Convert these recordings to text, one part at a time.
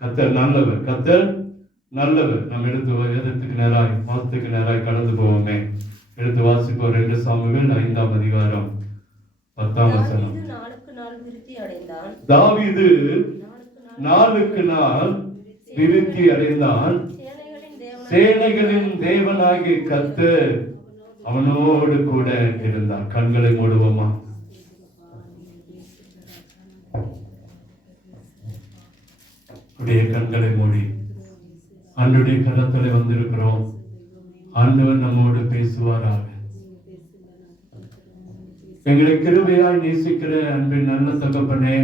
கர்த்தர் நல்லவர், கர்த்தர் நல்லவர். நாம் எடுத்து வேதத்துக்கு நேராய் வாசத்துக்கு நேராய் கடந்து போவோமே. எடுத்து வாசிப்போம். 2 சாமுவேல் 5ஆம் அதிகாரம் 10ஆம் வசனம். தாவீது நாளுக்கு நாள் விருத்தி அடைந்தான். சேனைகளின் தேவனாகிய கர்த்தர் அவனோடு கூட இருந்தான். கண்களை மூடுவோமா? உடைய கண்களை மூடி ஆண்டவருடைய கரத்திலே வந்திருக்கிறோம். ஆண்டவர் நம்மோடு பேசுவாராக. எங்களை கிருபையாய் நேசிக்கிற அன்பின் நல்ல தகப்பனே,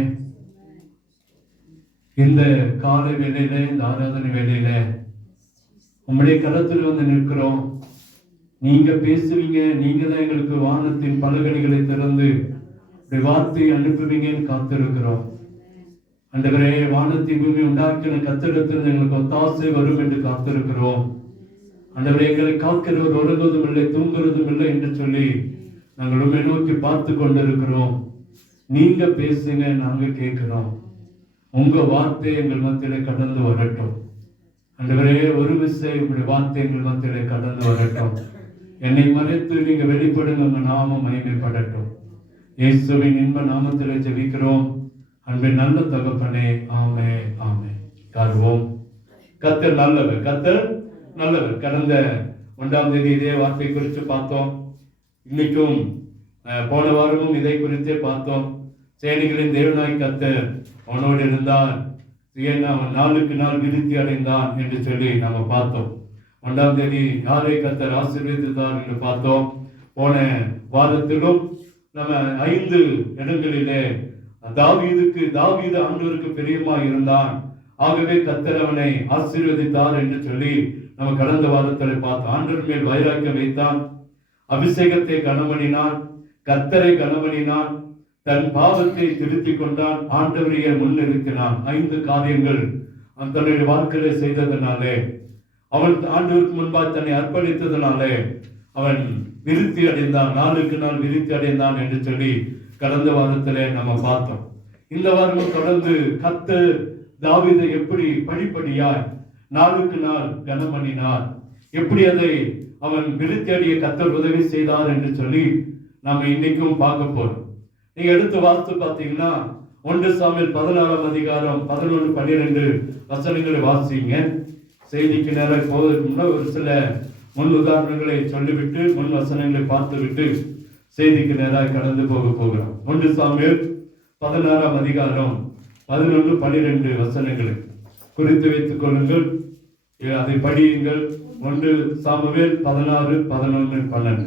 இந்த காலை வேளையில, இந்த ஆராதனை வேளையில உம்முடைய கரத்தில் வந்து நிற்கிறோம். நீங்க பேசுவீங்க, நீங்க தான் எங்களுக்கு வானத்தின் பலகணிகளை திறந்து வார்த்தையை அனுப்புவீங்கன்னு காத்திருக்கிறோம். ஆண்டவரே, வானத்தின் பூமி உண்டாக்கின கர்த்தரிடத்தில் எங்களுக்கு ஒத்தாசை வரும் என்று காத்திருக்கிறோம். ஆண்டவரே, எங்களை காக்கிறவர் உறங்குவதும் இல்லை, தூங்குறதும் இல்லை என்று சொல்லி நாங்கள் உண்மை நோக்கி பார்த்து கொண்டிருக்கிறோம். நீங்க பேசுங்க, நாங்க கேட்கிறோம். உங்க வார்த்தை எங்கள் மத்தியிலே கடந்து வரட்டும். ஆண்டவரே, ஒரு விசை உங்களுடைய வார்த்தை எங்கள் மத்தியிலே கடந்து வரட்டும். என்னை மறைத்து நீங்க வெளிப்படுங்க, உங்க நாமம் மகிமைப்படட்டும். இயேசுவின் இன்ப நாமத்திலே ஜெபிக்கிறோம் அன்பின் நல்ல தகப்பனே, ஆமே ஆமே. காருவோம். கர்த்தர் நல்லவர், கர்த்தர் நல்லவர். கடந்த 1ஆம் தேதி இதே வார்த்தை குறித்து பார்த்தோம். இன்னைக்கும் போன வாரமும் இதை குறித்தே பார்த்தோம். சேனைகளின் தேவனாய் கர்த்தர் அவனோடு இருந்தான், அவன் நாளுக்கு நாள் விருத்தி அடைந்தான் என்று சொல்லி நாம பார்த்தோம். 1ஆம் தேதி யாரை கர்த்தர் ஆசீர்வதித்தார் என்று பார்த்தோம். போன வாரத்திலும் நம்ம 5 இடங்களிலே தாவீது ஆண்டவருக்கு பிரியமா இருந்தான், ஆகவே கர்த்தர் அவனை ஆசீர்வதித்தார் என்று சொல்லி நம்ம கடந்த வாரத்தில் பார்த்தோம். ஆண்டவர் மேல் வைராக்கியம் வைத்தான், அபிஷேகத்தை கனமணினான், கர்த்தரை கனமணினான், தன் பாவத்தை திருத்திக் கொண்டான், ஆண்டவரையே முன்னிறுத்தினான். 5 காரியங்கள் தன்னுடைய வாழ்க்கையில செய்ததனாலே, அவன் ஆண்டவருக்கு முன்பாக தன்னை அர்ப்பணித்ததனாலே அவன் விருத்தி அடைந்தான், நாளுக்கு நாள் விருத்தி அடைந்தான் என்று சொல்லி கடந்த வாரத்திலே நம்ம பார்த்தோம். இந்த வாரமும் தொடர்ந்து கர்த்தர் தாவீதை எப்படி படிப்படியாய் நாளுக்கு நாள் கனமணினார், எப்படி அதை அவன் விருத்தி அடைய கர்த்தர் உதவி செய்தார் என்று சொல்லி நாம இன்னைக்கும் பார்க்க போறோம். நீங்க எடுத்து வாசித்து பார்த்தீங்கன்னா 1 சாமுவேல் 16ஆம் அதிகாரம் 11, 12 வசனங்களை வாசிங்க. செய்திக்கு நேரம் போவதற்கு முன்னால் ஒரு சில முன் உதாரணங்களை சொல்லிவிட்டு முன் வசனங்களை பார்த்துவிட்டு செய்திக்கு நேராக கடந்து போகிறோம். 1 சாமுவேல் 16ஆம் அதிகாரம் 11, 12 வசனங்களை குறித்து வைத்துக் கொள்ளுங்கள், அதை படியுங்கள். 1 சாமுவேல் 16, 11, 12.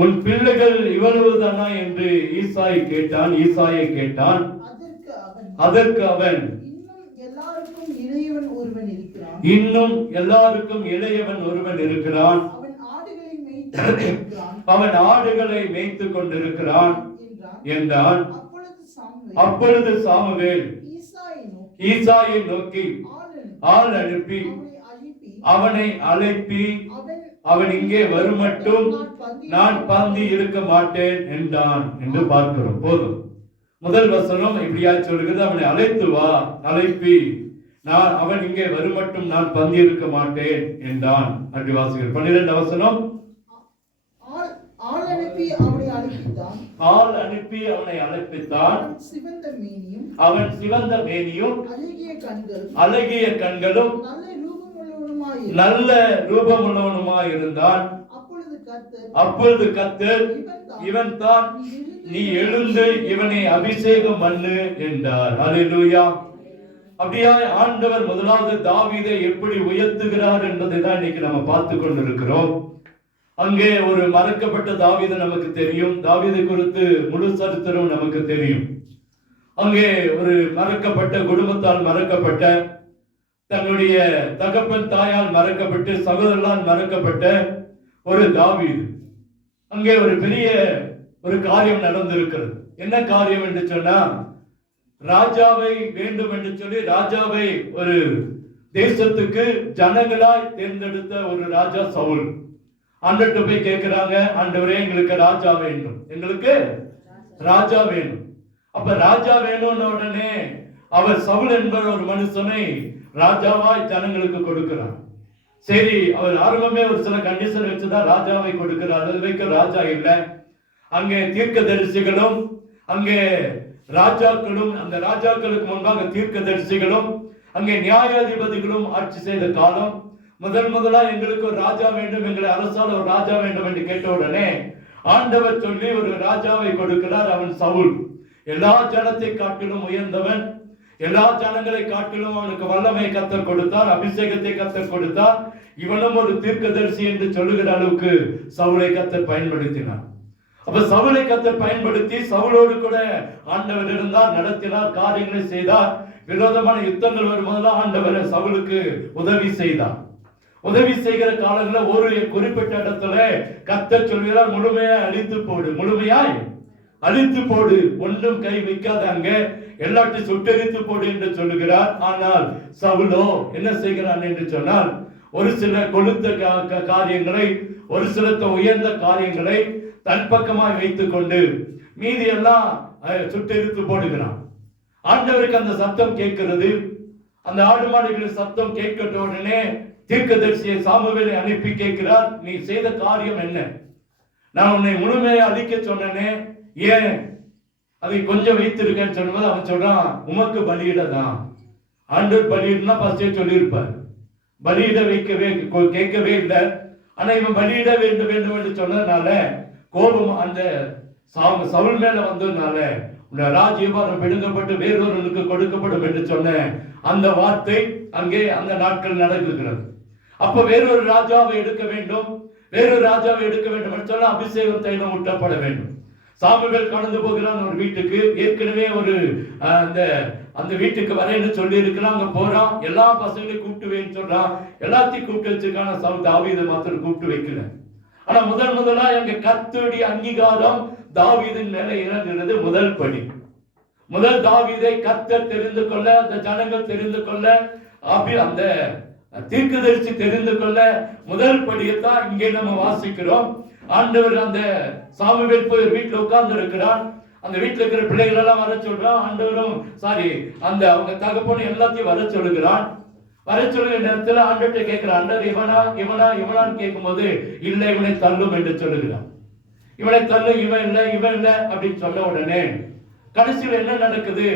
உன் பிள்ளைகள் இவ்வளவுதானா என்று ஈசாயை கேட்டான். அதற்கு அவன், இன்னும் எல்லாருக்கும் இளையவன் ஒருவன் இருக்கிறான், அவன் ஆடுகளை மேய்த்துக் கொண்டிருக்கிறான் என்றான். அப்பொழுது சாமுவேல் ஈசாயை நோக்கி ஆள் அனுப்பி அவனை அழைப்பி, அவன் இங்கே வருமட்டும் நான் பந்தி இருக்க மாட்டேன் என்றான் என்று பார்க்கிறோம். போதும். முதல் வசனம் இப்படியா சொல்கிறது, அவனை அழைத்து வா, அழைப்பி, அவன் இங்கே வருமட்டும் நான் பந்தி இருக்க மாட்டேன் என்றான். அப்படி வாசிக்கிறோம். 12 வசனம், ஆள் அனுப்பி அவனை அழைப்பித்தான். அவன் சிவந்த மேனியும் அழகிய கண்களும் நல்ல ரூபமுள்ளவனுமாய் இருந்தான். அப்பொழுது கர்த்தர், இவன் தான், நீ எழுந்து இவனை அபிஷேகம் பண்ணு என்றார். அல்லேலூயா. அப்படியா ஆண்டவர் முதலாவது தாவீதை எப்படி உயர்த்துகிறார் என்பதை தான் இன்னைக்கு நம்ம பார்த்து கொண்டிருக்கிறோம். அங்கே ஒரு மறக்கப்பட்ட தாவீது நமக்கு தெரியும், தாவீதை குறித்து முழு சரித்திரம் நமக்கு தெரியும். அங்கே ஒரு மறக்கப்பட்ட குடும்பத்தால் மறக்கப்பட்ட, தன்னுடைய தகப்பன் தாயால் மறக்கப்பட்டு, சகோதரர்களால் மறக்கப்பட்ட ஒரு தாவீது. அங்கே ஒரு பெரிய ஒரு காரியம் நடந்திருக்கிறது. என்ன காரியம் என்று சொன்னா, ராஜாவை வேண்டும் என்று சொல்லி ராஜாவை ஒரு தேசத்துக்கு ஜனங்களாய் தேர்ந்தெடுத்த ஒரு ராஜா சவுல் ஆண்டவர்கிட்ட போய் கேட்கிறாங்க, ஆண்டவரே எங்களுக்கு ராஜா வேண்டும், எங்களுக்கு ராஜா வேணும். அப்ப ராஜா வேணும்னு உடனே அவர் சவுல் என்பவர் ஒரு மனுஷனை ராஜாவாய் ஜனங்களுக்கு கொடுக்கிறார். சரி, அவர் ஆரம்பமே ஒரு சில கண்டிஷன் வச்சுதான் ராஜாவை கொடுக்கிறார். அது வரைக்கும் ராஜா இல்லை. அங்கே தீர்க்கதரிசிகளும் அங்கே ராஜாக்களும், அந்த ராஜாக்களுக்கு முன்பாக தீர்க்கதரிசிகளும் அங்கே நியாயாதிபதிகளும் ஆட்சி செய்த காலம். முதலா எங்களுக்கு ஒரு ராஜா வேண்டும், எங்களை அரசால ஒரு ராஜா வேண்டும் என்று கேட்ட உடனே ஆண்டவர் சொல்லி ஒரு ராஜாவை கொடுக்கிறார். அவன் சவுல். எல்லா ஜனத்தை காட்டிலும் உயர்ந்தவன், எல்லா ஜனங்களை காட்டிலும் அவனுக்கு வல்லமை கர்த்தர் கொடுத்தார், அபிஷேகத்தை கர்த்தர் கொடுத்தார். இவனும் ஒரு தீர்க்கதரிசி என்று சொல்லுகிற அளவுக்கு சவுலை கர்த்தர் பயன்படுத்தினார். அப்ப சவுலை கர்த்தர் பயன்படுத்தி சவுலோடு கூட ஆண்டவர் இருந்தார், நடத்தினார், காரியங்களை செய்தார். விரோதமான யுத்தங்கள் வரும்போதெல்லாம் ஆண்டவர் சவுலுக்கு உதவி செய்தார். உதவி செய்கிற காலங்களில் ஒரு குறிப்பிட்ட இடத்துல கர்த்தர் சொல்கிறார், முழுமையாய் அழித்து போடு, முழுமையாய் அழித்து போடு, ஒன்றும் கை வைக்காத, அங்க எல்லாத்தையும் சுட்டெரித்து போடு என்று சொல்லுகிறார். ஆனால் சவுலோ என்ன செய்கிறான் என்று சொன்னால், ஒரு சில கொளுத்த காரியங்களை, ஒரு சில உயர்ந்த காரியங்களை தன் பக்கமாய் வைத்துக் கொண்டு மீதி எல்லாம் சுட்டெரித்து போடுகிறான். ஆண்டவருக்கு அந்த சத்தம் கேட்கிறது. அந்த ஆடு மாடுகளின் சத்தம் கேட்கின்ற உடனே தீர்க்கதரிசியை சாமுவேலை அனுப்பி கேட்கிறார், நீ செய்த காரியம் என்ன? நான் உன்னை முழுமையை அழிக்க சொன்னேனே, ஏன் அதை கொஞ்சம் வைத்திருக்கேன்னு சொல்லும்போது அவன் சொல்றான், உமக்கு பலியிடதான். ஆண்டவர் பலியிடனா ஃபர்ஸ்டே சொல்லியிருப்பார். பலியிட வைக்கவே கேட்கவே இல்லை. ஆனா இவன் பலியிட வேண்டும் வேண்டும் என்று சொன்னதுனால கோபம் அந்த சவுல் மேல வந்ததுனால ராஜ்யபாரம் பிடுங்கப்பட்டு வேறொருவனுக்கு கொடுக்கப்படும் என்று சொன்ன அந்த வார்த்தை அங்கே அந்த நாட்கள் நடக்குகிறது. அப்ப வேறொரு ராஜாவை எடுக்க வேண்டும், வேறொரு ராஜாவை எடுக்க வேண்டும் என்று சொன்ன அபிஷேகம் தைலம் ஊட்டப்பட வேண்டும். சாமுவேல் கடந்து போகிறான் ஒரு வீட்டுக்கு. ஏற்கனவே ஒரு அந்த வீட்டுக்கு வரேன்னு சொல்லி இருக்கிறான். அங்க போறான், எல்லா பசங்களையும் கூப்பிட்டு வைன்னு சொல்றான். எல்லாத்தையும் கூப்பிட்டு வச்சிருக்கான தாவீதை மாத்திரம் கூப்பிட்டு வைக்கல. ஆனா முதலா எங்க கர்த்தருடைய அங்கீகாரம் தாவீதின் மேல இறங்குகிறது. முதல் படி, முதல் தாவீதை கர்த்தர் தெரிந்து கொள்ள, அந்த ஜனங்கள் தெரிந்து கொள்ள, அந்த தீர்க்கதரிசி தெரிந்து கொள்ள முதல் படியத்தான் இங்கே நம்ம வாசிக்கிறோம். ஆண்டவர் அந்த சாமுவேல் போய் வீட்டுல உட்கார்ந்து இருக்கிறான். அந்த வீட்டுல இருக்கிற பிள்ளைகள் எல்லாம் வர சொல்றான். ஆண்டவரும் அந்த அவங்க தகப்பனும் எல்லாத்தையும் வர சொல்லுகிறான். வர சொல்லுகிற நேரத்தில் ஆண்டவர்கிட்ட கேட்கிறான், ஆண்டவர் இவனான்னு கேட்கும் போது இல்லை, இவனை தள்ளும் என்று சொல்லுகிறான். இவனை தள்ளு, இவன் இல்லை அப்படின்னு சொன்ன உடனே கடைசியில் என்ன நடக்குது?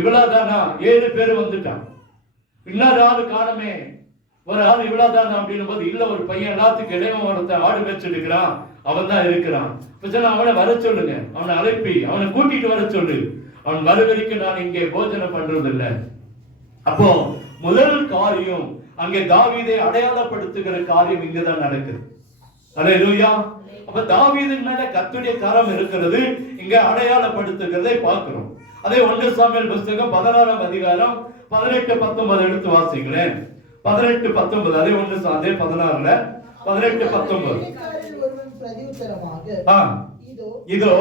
இவ்வளவுதானா? 7 பேர் வந்துட்டான். இன்னொரு ஆளு காணமே, ஒரு ஆள் இவ்வளவுதானா அப்படின்னும் போது இல்ல, ஒரு பையன் எல்லாத்துக்கும் இடைவன் ஒருத்தன் ஆடு மேய்ச்சிருக்கிறான், அவன் தான் இருக்கிறான். அவனை வர சொல்லுங்க, அவனை அழைப்பி அவனை கூட்டிட்டு வர சொல்லு, அவன் வர வரைக்கும் நான் இங்கே போஜனை பண்றது இல்லை. அப்போ முதல் காரியம் அங்கே தாவீதை அடையாளப்படுத்துகிற காரியம் இங்கதான் நடக்குது. அல்லேலூயா. அப்ப தாவீதின் மேல கர்த்தருடைய கரம் இருக்கிறது, இங்க அடையாளப்படுத்துகிறதை பார்க்கிறோம். அதே 1 சாமுவேல் புத்தகம் 16ஆம் அதிகாரம் 18-19 எடுத்து வாசிங்களேன். 18-19, அதே 1 அதே 16ல 18-19. இதோ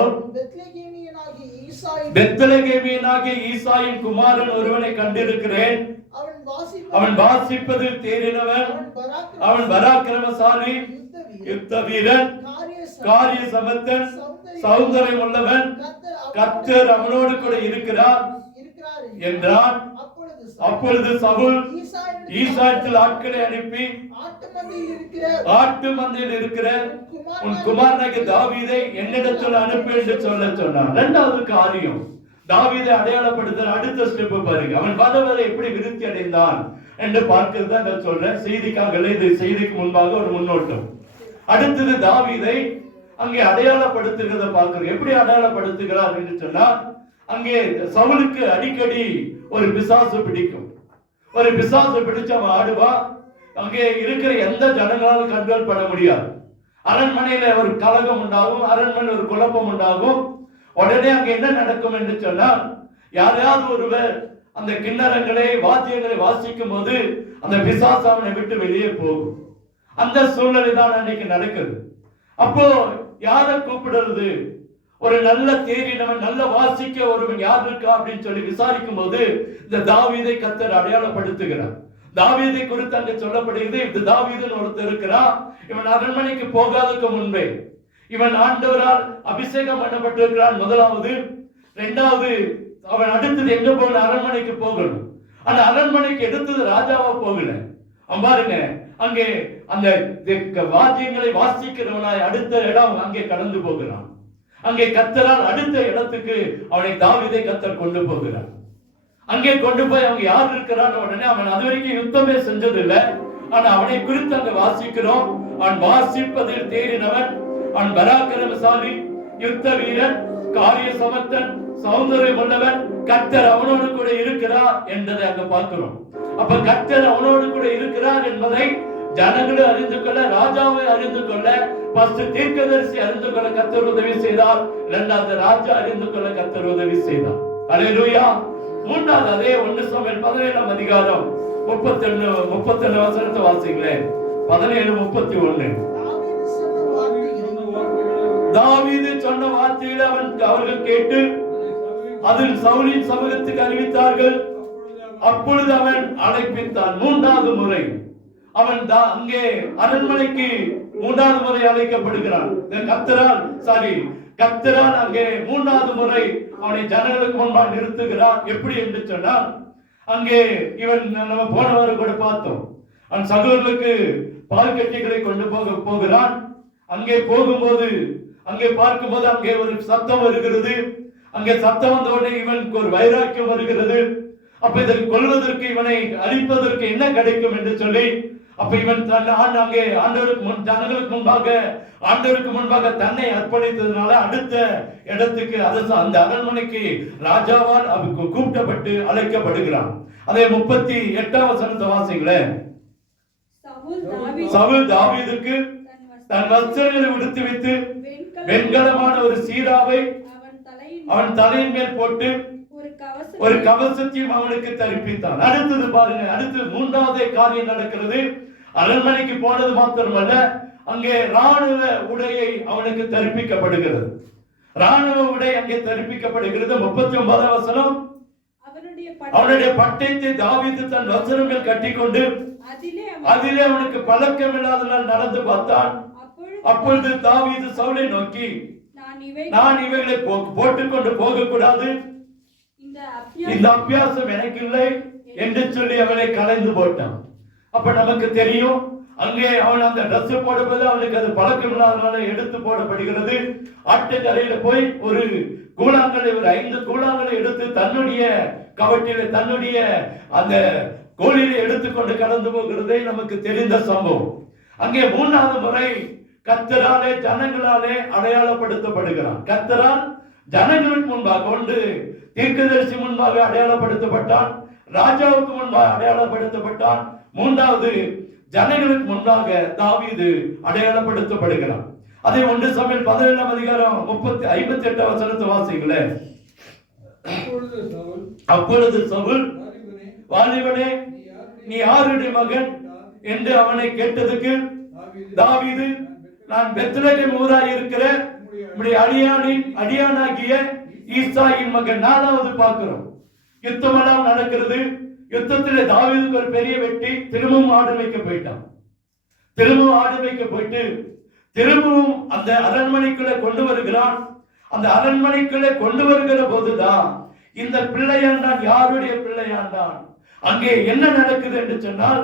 பெத்லகேமியனாகிய ஈசாயின் குமாரன் ஒருவனை கண்டிருக்கிறேன். அவன் வாசிப்பதில் தேறினவன், அவன் பராக்கிரமசாலி, யுத்த வீரன், காரிய சமர்த்தன், சௌந்தரியம் உள்ளவன், கர்த்தர் அவனோடு கூட இருக்கிறார் என்றான். அப்பொழுது சவுல் ஈசாயத்தில் ஆட்களை அனுப்பி, ஆட்டு மந்தையில் இருக்கிற உன் குமாரனாகிய தாவீதை என்னிடத்தில் அனுப்பி என்று சொல்ல சொன்னான். 2வது காரியம் தாவீதை அடையாளப்படுத்த அடுத்த ஸ்டெப் பாருங்க. அவன் பதவரை எப்படி விருத்தி அடைந்தான் என்று பார்க்கிறது தான் நான் சொல்றேன். செய்திக்காக இது செய்திக்கு முன்பாக ஒரு முன்னோட்டம். அடுத்தது தாவீதை அங்கே அடையாளப்படுத்துகிறத பார்க்கிறோம். எப்படி அடையாளப்படுத்துகிறார் என்று சொன்னால், அங்கே சவுலுக்கு அடிக்கடி ஒரு பிசாசு பிடிக்கும். ஒரு பிசாசு பிடிச்சு அவன் ஆடுவா. அங்கே இருக்கிற எந்த ஜனங்களாலும் கண்ட்ரோல் பண்ண முடியாது. அரண்மனையில ஒரு கலகம் உண்டாகும், அரண்மனை ஒரு குழப்பம் உண்டாகும். உடனே அங்க என்ன நடக்கும் என்று சொன்னால், யாரையாவது ஒருவர் அந்த கிண்ணறங்களை வாத்தியங்களை வாசிக்கும் போது அந்த பிசாசு அவனை விட்டு வெளியே போகும். அந்த சூழ்நிலை தான் அன்னைக்கு நடக்குது. அப்போ யாரை கூப்பிடுறது? ஒரு நல்ல தேறினவன், நல்ல வாசிக்க ஒருவன் யார் இருக்கா அப்படின்னு சொல்லி விசாரிக்கும் போது இந்த தாவீதை கர்த்தர் அடையாளப்படுத்துகிறார். தாவீதை குறித்து அங்கே சொல்லப்படுகிறது, இந்த தாவீதுன்னு ஒருத்தர் இருக்கிறான். இவன் அரண்மனைக்கு போகாததுக்கு முன்பே இவன் ஆண்டவரால் அபிஷேகம் பண்ணப்பட்டிருக்கிறான். முதலாவது. இரண்டாவது அவன் அடுத்தது எங்க போகணும்? அரண்மனைக்கு போகணும். ஆனா அரண்மனைக்கு எடுத்தது ராஜாவா போகல. பாருங்க, அங்கே அந்த வாத்தியங்களை வாசிக்கிறவனாய் அடுத்த இடம் அங்கே கடந்து போகிறான். அங்கே கர்த்தரால் அடுத்த இடத்துக்கு அவனை தாவீதை கர்த்தர் கொண்டு போகிறார். அங்கே கொண்டு போய் அவங்க யார் இருக்கிறான்னு உடனே அவன் அது வரைக்கும் யுத்தமே செஞ்சது இல்லை. ஆனா அவனை குறித்து அங்க வாசிக்கிறோம். அவன் வாசிப்பதில் தேறினவன், அவன் பராக்கிரமசாலி, யுத்த வீரன், காரிய சமர்த்தன், சௌந்தரியம் உள்ளவன், கர்த்தர் அவனோடு கூட இருக்கிறார் என்பதை அங்க பார்க்கிறோம். அப்ப கர்த்தர் அவனோடு கூட இருக்கிறார் என்பதை ஜனங்களும் அறிந்து கொள்ள, ராஜாவை அறிந்து கொள்ள, ஃபர்ஸ்ட் தீர்க்கதரிசி அறிந்து கொள்ள கர்த்தர் உதவி செய்தார். இரண்டாவது ராஜா அறிந்து கொள்ள கர்த்தர் உதவி செய்தார். அல்லேலூயா. மூன்றாவது அதே 1 சாமுவேல் 17 அதிகாரம் 31 வசனத்தை வாசிங்களேன். 17:31. தாவீது சொன்ன வார்த்தைகளை அவர்கள் கேட்டு அதில் சவுலின் சமூகத்துக்கு அறிவித்தார்கள். அப்பொழுது அவன் அழைப்பித்தான். 3வது முறை அவன் அங்கே அரண்மனைக்கு 3வது முறை அழைக்கப்படுகிறான். கர்த்தரால் அங்கே 3வது முறை அவனை ஜனங்களுக்கு முன்பாக நிறுத்துகிறான். எப்படி என்று சொன்னால், அங்கே இவன் நம்ம போன வாரம் கூட பார்த்தோம், அவன் சகோதரர்களுக்கு பால் கட்டிகளை கொண்டு போகிறான். அங்கே போகும்போது அங்கே பார்க்கும்போது அங்கே ஒரு சத்தம் வருகிறது. அங்கே சத்தம் வந்த உடனே இவனுக்கு ஒரு வைராக்கியம் வருகிறது. அப்ப இதை கொல்வதற்கு, இவனை அழிப்பதற்கு என்ன கிடைக்கும் என்று சொல்லி, அப்ப இவன் அங்கே ஜனங்களுக்கு முன்பாக தன்னை அர்ப்பணித்ததுனால அடுத்த இடத்துக்கு, அந்த அரண்மனைக்கு ராஜாவால் கூப்பிட்டப்பட்டு அழைக்கப்படுகிறான். அதே 38 வசனத்தை வாசிங்களேன். சவுல் தாவீதுக்கு தன் வஸ்திரங்களை உடுத்தி வைத்து வெண்கலமான ஒரு சீராவை அவன் தலையின் மேல் போட்டு ஒரு கவசத்தையும் அவனுக்கு தரிப்பித்தான். அடுத்தது பாருங்க, அடுத்து 3வது காரியம் நடக்கிறது. அரண்மனைக்கு போனது மாத்திரமல்ல, அங்கே ராணுவ உடையை அவனுக்கு தரிப்பிக்கப்படுகிறது. ராணுவ உடை அங்கே தரிப்பிக்கப்படுகிறது. 39 வசனம். அவனுடைய பட்டயத்தை தாவீது தன் வஸ்திரங்கள் கட்டிக்கொண்டு அதிலே அவனுக்கு பழக்கம் இல்லாதனால் நடந்து பார்த்தான். அப்பொழுது தாவீது சவுலை நோக்கி, நான் இவைகளை போட்டுக்கொண்டு போக கூடாது, இந்த அபியாசம் எனக்கு இல்லை என்று சொல்லி அவனை கலைந்து போட்டான். அப்ப நமக்கு தெரியும், அங்கே அவன் அந்த டிரஸ் போடும்போது அவனுக்கு அது பழக்கம் இல்லாதனால எடுத்து போடப்படுகிறது. ஆட்டுக்கரையில போய் ஒரு கூழாங்கலை, ஒரு 5 கூழாங்கலை எடுத்து தன்னுடைய கவட்டில, தன்னுடைய அந்த கோலில எடுத்துக்கொண்டு கடந்து போகிறதே நமக்கு தெரிந்த சம்பவம். அங்கே 3வது முறை கர்த்தராலே ஜனங்களாலே அடையாளப்படுத்தப்படுகிறான். கர்த்தரால் ஜனங்களுக்கு முன்பாக ஒன்று தீர்க்கதரிசி முன்பாக அடையாளப்படுத்தப்பட்டான், ராஜாவுக்கு முன்பாக அடையாளப்படுத்தப்பட்டான். 3வது ஜனங்களுக்கு முன்பாக தாவீது அடையாளப்படுத்தப்படுகிறான். அதே 1 சாமுவேல் 17 அதிகாரம் 58 வசனத்தை வாசிங்களேன். அப்பொழுது சவுல், வாலிபனே நீ யாருடைய மகன் என்று அவனை கேட்டதுக்கு தாவீது, நான் பெத்லகேம் ஊராய் இருக்கிற உம்முடைய அடியானாகிய ஈசாயின் மகன். 4வது பார்க்கிறோம், யுத்தமெல்லாம் நடக்கிறது. யுத்தத்திலே தாவீதுக்கு ஒரு பெரிய வெற்றி. திரும்பவும் ஆடு வைக்க போயிட்டான். திரும்பவும் ஆடு வைக்க போயிட்டு திரும்பவும் அந்த அரண்மனைக்குள்ளே கொண்டு வருகிறான். அந்த அரண்மனைக்குள்ளே கொண்டு வருகிற போதுதான் இந்த பிள்ளையாண்டான் யாருடைய பிள்ளையாண்டான். அங்கே என்ன நடக்குது என்று சொன்னால்,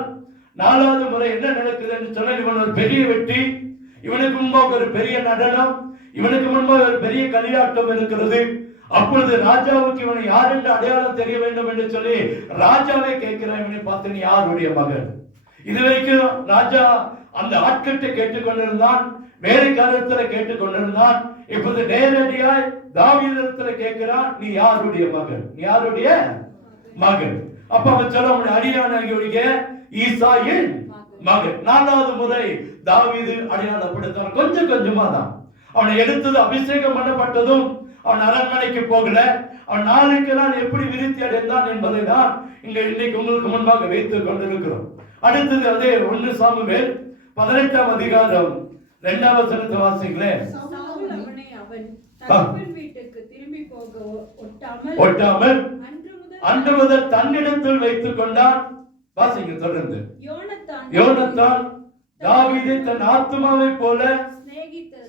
4வது முறை என்ன நடக்குது என்று சொன்னால், இவன் ஒரு பெரிய வெற்றி, இவனுக்கு முன்பாக ஒரு பெரிய நடனம், இவனுக்கு முன்பாக ஒரு பெரிய களியாட்டம் இருக்கிறது. அப்பொழுது ராஜாவுக்கு இவனை யார் என்று அடையாளம் தெரிய வேண்டும் என்று சொல்லி ராஜாவே கேட்கிறான், இவனை பார்த்து நீ யாருடைய மகன்? இதுவரைக்கும் ராஜா அந்த ஆட்கிட்ட கேட்டுக்கொண்டிருந்தான், வேலைக்காரத்துல கேட்டுக்கொண்டிருந்தான். இப்போது நேரடியாய் தாவீதிடத்துல கேட்கிறான், நீ யாருடைய மகன்? நீ யாருடைய மகன்? அப்ப அவன் சொல்ல, அடியானாகிய ஈசாயின் மகன். 4வது முறை தாவீது அடையாளப்படுத்தான். கொஞ்சம் கொஞ்சமா தான் அவனை எடுத்தது. அபிஷேகம் பண்ணப்பட்டதும் அவன் அரண்மனைக்கு போகல. அவன் நாளுக்கு நாள் எப்படி விருத்தி அடைந்தான் என்பதை தான் இன்னைக்கு உங்களுக்கு முன்பாக வைத்துக் கொண்டிருக்கிறோம். அடுத்தது அதே 1 சாமுவேல் 18 அதிகாரம் 2வது வசனத்தை வாசிங்களேன். ஒட்டாமல் அன்று முதல் தன்னிடத்தில் வைத்துக் கொண்டான். வாசிங்க தொடர்ந்து. யோனத்தான் தாவீதை தன் ஆத்துமாவை போல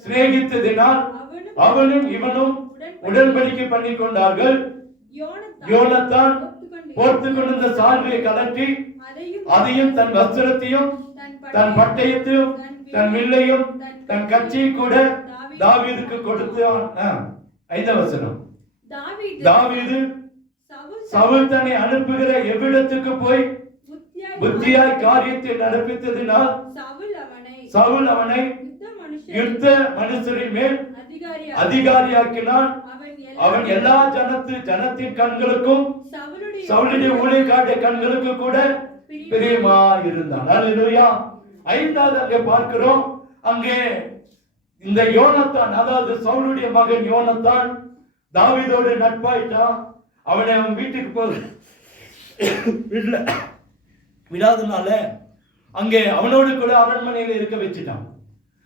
சிநேகித்ததினால் அவனும் இவனும் உடன்படிக்கை பண்ணி கொண்டார்கள். யோனத்தான் போர்த்துக் கொண்டிருந்த சால்வையை கலட்டி அதையும் தன் வஸ்திரத்தையும் தன் பட்டயத்தையும் தன் வில்லையும் தன் கட்சியை கூட தாவீதுக்கு கொடுத்தான். 5ஆம் வசனம். தாவீது சவுல் தன்னை அனுப்புகிற எவ்விடத்துக்கு போய் புத்தியாய் காரியத்தை நடப்பித்ததினால் சவுல் அவனை யுத்த மனுஷரின் மேல் அதிகாரியாக்கினான். அவன் எல்லா ஜனத்தின் கண்களுக்கும் சவுலுடைய ஊழியக்காரருடைய கண்களுக்கு கூட பிரியமா இருந்தான். அல்லேலூயா. 5வது அங்கே பார்க்கிறோம், அங்கே இந்த யோனத்தான், அதாவது சவுலுடைய மகன் யோனத்தான் தாவீதோடு நட்பாயிட்டான். அவனை அவன் வீட்டுக்கு போய் விடாதனால அங்கே அவனோடு கூட அரண்மனையில் இருக்க வச்சுட்டான்.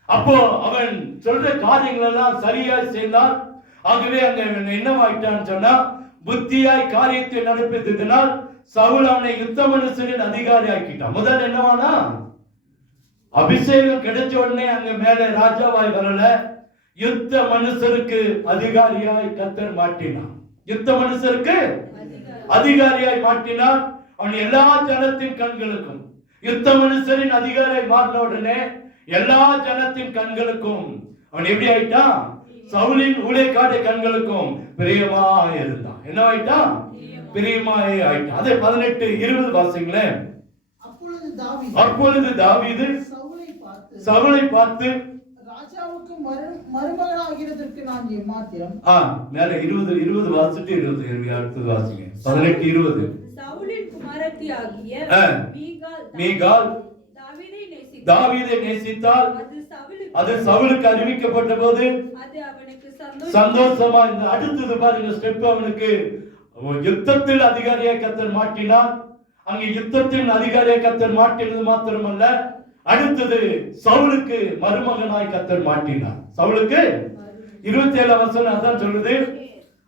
அப்போ அவன் சொல்ற காரியங்கள் எல்லாம் சரியாய் செய்தான். ஆகவே அங்க என்னவாயிட்டான்னு சொன்னா, புத்தியாய் காரியத்தை நடப்பித்ததினால் சவுல் அவனை யுத்த மனுஷரின் அதிகாரி ஆக்கிட்டான். முதல் என்னவானா, அபிஷேகம் கிடைச்ச உடனே அங்க மேல ராஜாவாய் வரல, யுத்த மனுஷருக்கு அதிகாரியாய் கர்த்தர் மாட்டினான். யுத்த மனுஷருக்கு அதிகாரியாய் மாட்டினான். அவன் எல்லா ஜனத்தின் கண்களுக்கும், யுத்த மனுஷரின் அதிகாரியாய் மாறின உடனே எல்லா ஜனத்தின் கண்களுக்கும் அவன் எப்படி ஆயிட்டான்? சவுலின் ஊழியக்காரருடைய கண்களுக்கும் பிரியமாய் இருந்தான். என்ன ஆயிட்டான்? பிரியமாய் ஆயிட்டான். அதே 18-20 வாசிங்களே. அப்பொழுது தாவீது சவுலை பார்த்து, ராஜாவுக்கு மருமகனாகிறதற்கு நான் எம்மாத்திரம். மேல 20 வாசிட்டு 20 அடுத்து வாசிங்க. 18-20. சவுலின் குமாரத்தியாகிய மீகாள் தாவீதை நேசித்தால் அது சவுலுக்கு அறிவிக்கப்பட்ட போது சந்தோஷமா. இந்த அடுத்தது பாருங்க ஸ்டெப், அவனுக்கு யுத்தத்தில் அதிகாரியை கர்த்தர் மாட்டினார். அங்கே யுத்தத்தின் அதிகாரியை கர்த்தர் மாட்டினது மாத்திரமல்ல, அடுத்தது சவுலுக்கு மருமகனாய் கர்த்தர் மாட்டினார். சவுலுக்கு 27 வசனம் அதான் சொல்லுது,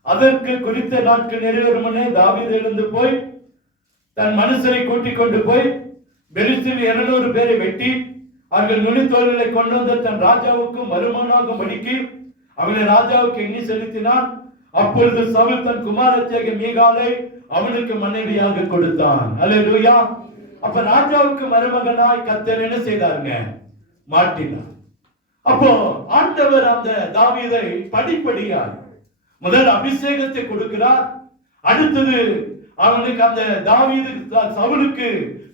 அதற்கு குறித்த நாட்கள் நிறைவேறும் முன்னே தாவீது எழுந்து போய் தன் மனுஷரை கூட்டிக் கொண்டு போய் பெலிஸ்தீர் 200 பேரை வெட்டி அவர்கள் நுனித்தோல்களை கொண்டு வந்து தன் ராஜாவுக்கு மருமகனாக மடிக்கி அவனை ராஜாவுக்கு எண்ணி செலுத்தினான். அப்பொழுது சவுல் தன் குமாரத்தியாகிய மீகாளை அவனுக்கு மனைவியாக கொடுத்தான். அல்லேலூயா. அப்ப ராஜாவுக்கு மருமகனாய் கர்த்தர் என்ன செய்தாருங்க? மாட்டினார். அப்போ ஆண்டவர் அந்த தாவீதை படிப்படியாய் முதல் அபிஷேகத்தை கொடுக்கிறார். அடுத்தது அவனுக்கு அந்த தாவீது சவுலுக்கு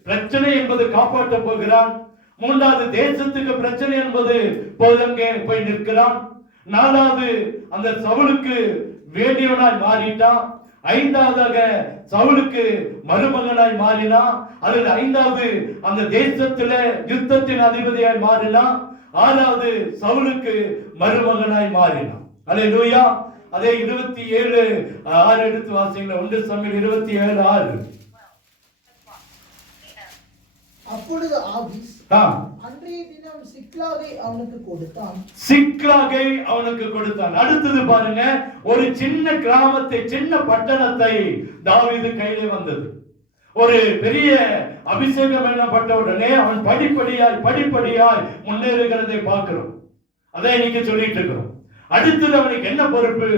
பிரச்சனை என்பது காப்பாற்ற போகிறான். 3வது தேசத்துக்கு பிரச்சனை என்பது போதங்கே போய் நிற்கிறான். 4வது அந்த சவுலுக்கு வேண்டியவனாய் மாறிட்டான். 5வதாக சவுலுக்கு மருமகனாய் மாறினான். அதில் 5வது அந்த தேசத்தில யுத்தத்தின் அதிபதியாய் மாறினான். 6வது சவுலுக்கு மருமகனாய் மாறினான். அல்லேலூயா. அதே 27:6 எடுத்து வாசிங்க. 1 சாமுவேல் 27:6. அப்பொழுது ஆபீஸ் அன்றைய தினம் சிக்லாகை அவனுக்கு கொடுத்தான். சிக்லாகை அவனுக்கு கொடுத்தான். அடுத்தது பாருங்க, ஒரு சின்ன கிராமத்தை, சின்ன பட்டணத்தை தாவீது கையிலே வந்தது. ஒரு பெரிய அபிஷேகம் என்னப்பட்ட உடனே அவன் படிப்படியாய் முன்னேறுகிறதை பார்க்கிறோம். அதை இன்னைக்கு சொல்லிட்டு இருக்கிறோம். அடுத்தது அவனுக்கு என்ன பொறுப்பு?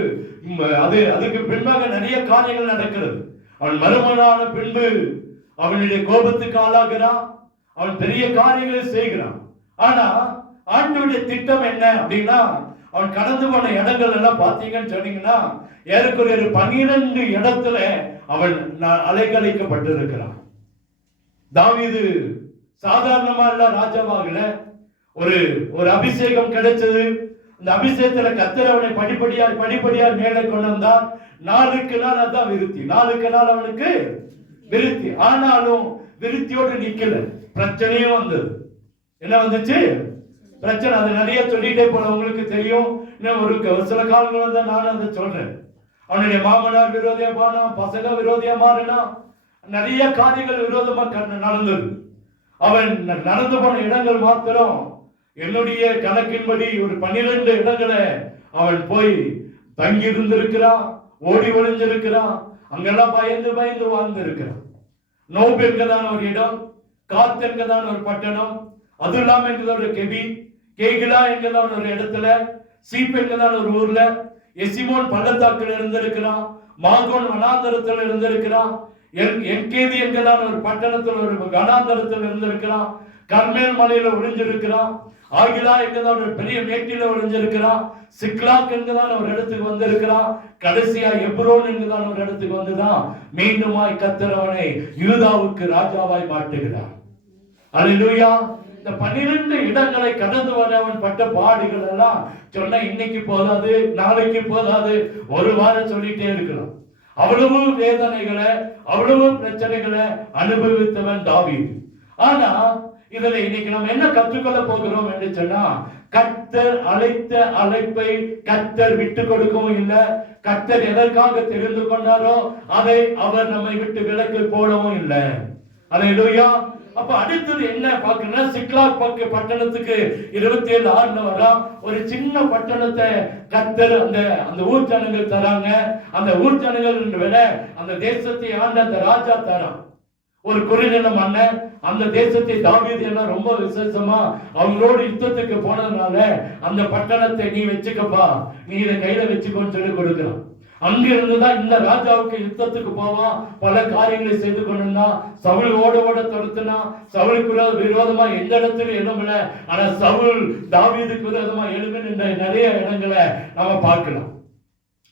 அதுக்கு பின்பாக நிறைய காரியங்கள் நடக்கிறது. அவன் மருமகனான பின்பு அவனுடைய கோபத்துக்கு ஆளாகிறான். அவன் பெரிய காரியங்களை செய்கிறான். ஆனா ஆண்டவருடைய திட்டம் என்ன அப்படின்னா, அவன் கடந்து போன இடங்கள் எல்லாம் பாத்தீங்கன்னு சொன்னீங்கன்னா ஏறக்குறைய 12 இடத்துல அவன் அலைக்கழிக்கப்பட்டிருக்கிறான். தாவீது சாதாரணமா இல்ல, ராஜாவாகல. ஒரு அபிஷேகம் கிடைச்சது. அந்த அபிஷேகத்துல கர்த்தர் அவனை படிப்படியாய் மேலே கொண்டு வந்தான். நாளுக்கு நாள் அதான் விருத்தி, நாளுக்கு நாள் அவனுக்கு விருத்தி. ஆனாலும் விருத்தியோடு நிக்கல, பிரச்சனையும் வந்தது. என்ன வந்துச்சு? பிரச்சனை. அது நிறைய சொல்லிட்டே போன உங்களுக்கு தெரியும். இன்னும் ஒரு சில காலங்கள் தான் நானும் அதை சொல்றேன். அவனுடைய மாமனார் விரோதியா போனான், பசங்க விரோதியா மாறினான், நிறைய காரியங்கள் விரோதமா நடந்தது. அவன் நடந்து போன இடங்கள் மாத்திரம் என்னுடைய கணக்கின்படி ஒரு 12 இடங்களை அவன் போய் தங்கி இருந்திருக்கிறான், ஓடி ஒளிஞ்சிருக்கிறான். அங்கெல்லாம் பயந்து வாழ்ந்து இருக்கிறான். நோப் என்கிறதான ஒரு இடம், காத் என்கிறதான ஒரு பட்டணம், அது இல்லாம என்கிறத ஒரு கெபிலா என்கிறதான ஒரு இடத்துல, சீப் என்கிறதான ஒரு ஊர்ல, எசிமோன் பள்ளத்தாக்கில் இருந்திருக்கிறான், மாகோன் வனாந்தரத்தில் இருந்திருக்கிறான், என்கேதி என்கிறான் ஒரு பட்டணத்தில் ஒரு வனாந்தரத்தில் இருந்திருக்கிறான், கர்மேல் மலையில ஒளிஞ்சிருக்கிறான், ஆகிலா என்கிறதான் ஒரு பெரிய மேட்டில ஒளிஞ்சிருக்கிறான், சிக்லாக் என்கிறதான் ஒரு இடத்துக்கு வந்திருக்கிறான், கடைசியா எப்ரோன் என்கிறதான் ஒரு இடத்துக்கு வந்துதான் மீண்டுமாய் கர்த்தர் அவனை யூதாவுக்கு ராஜாவாய் மாட்டுகிறார். அல்லேலூயா. இந்த 12 இடங்களை கடந்து வர அவன் பட்ட பாடுகள் எல்லாம் சொன்ன இன்னைக்கு போதாது, நாளைக்கு போதாது, ஒரு வாரம் சொல்லிட்டே இருக்கலாம். அவ்வளவு வேதனைகளை, அவ்வளவு பிரச்சனைகளை அனுபவித்தவன் தாவீது. ஆனா இதுல இன்னைக்கு நம்ம என்ன கற்றுக்கொள்ள போகிறோம் என்று சொன்னா, கர்த்தர் அழைத்த அழைப்பை கர்த்தர் விட்டு கொடுக்கவும் இல்லை, கர்த்தர் எதற்காக தெரிந்து கொண்டாரோ அதை அவர் நம்மை விட்டு விலக்கு போடவும் இல்லை. அல்லேலூயா. அப்ப அடுத்தது என்ன பார்க்கணும்னா, சிக்லாக் பட்டணத்துக்கு 27:6 வரா ஒரு சின்ன பட்டணத்தை கர்த்தர் அந்த ஊர் ஜனங்கள் தராங்க. அந்த ஊர் ஜனங்கள் விட அந்த தேசத்தை ஆண்ட அந்த ராஜா தரான். ஒரு குறுநில மன்னன் அந்த தேசத்தை தாவீது எல்லாம் ரொம்ப விசேஷமா அவங்களோடு யுத்தத்துக்கு போனதுனால அந்த பட்டணத்தை நீ வச்சுக்கப்பா, நீ இதை கையில வச்சுக்கோன்னு சொல்லி கொடுக்கிறான். அங்கிருந்துதான் இந்த ராஜாவுக்கு யுத்தத்துக்கு போவான், பல காரியங்களை செய்து கொண்டிருந்தான். சவுல் ஓட துரத்துனா, சவுலுக்கு விரோதமா எந்த இடத்துல எழும்பல, ஆனா சவுல் தாவீதுக்கு விரோதமா எழும்பின நிறைய இடங்களை நம்ம பார்க்கலாம்.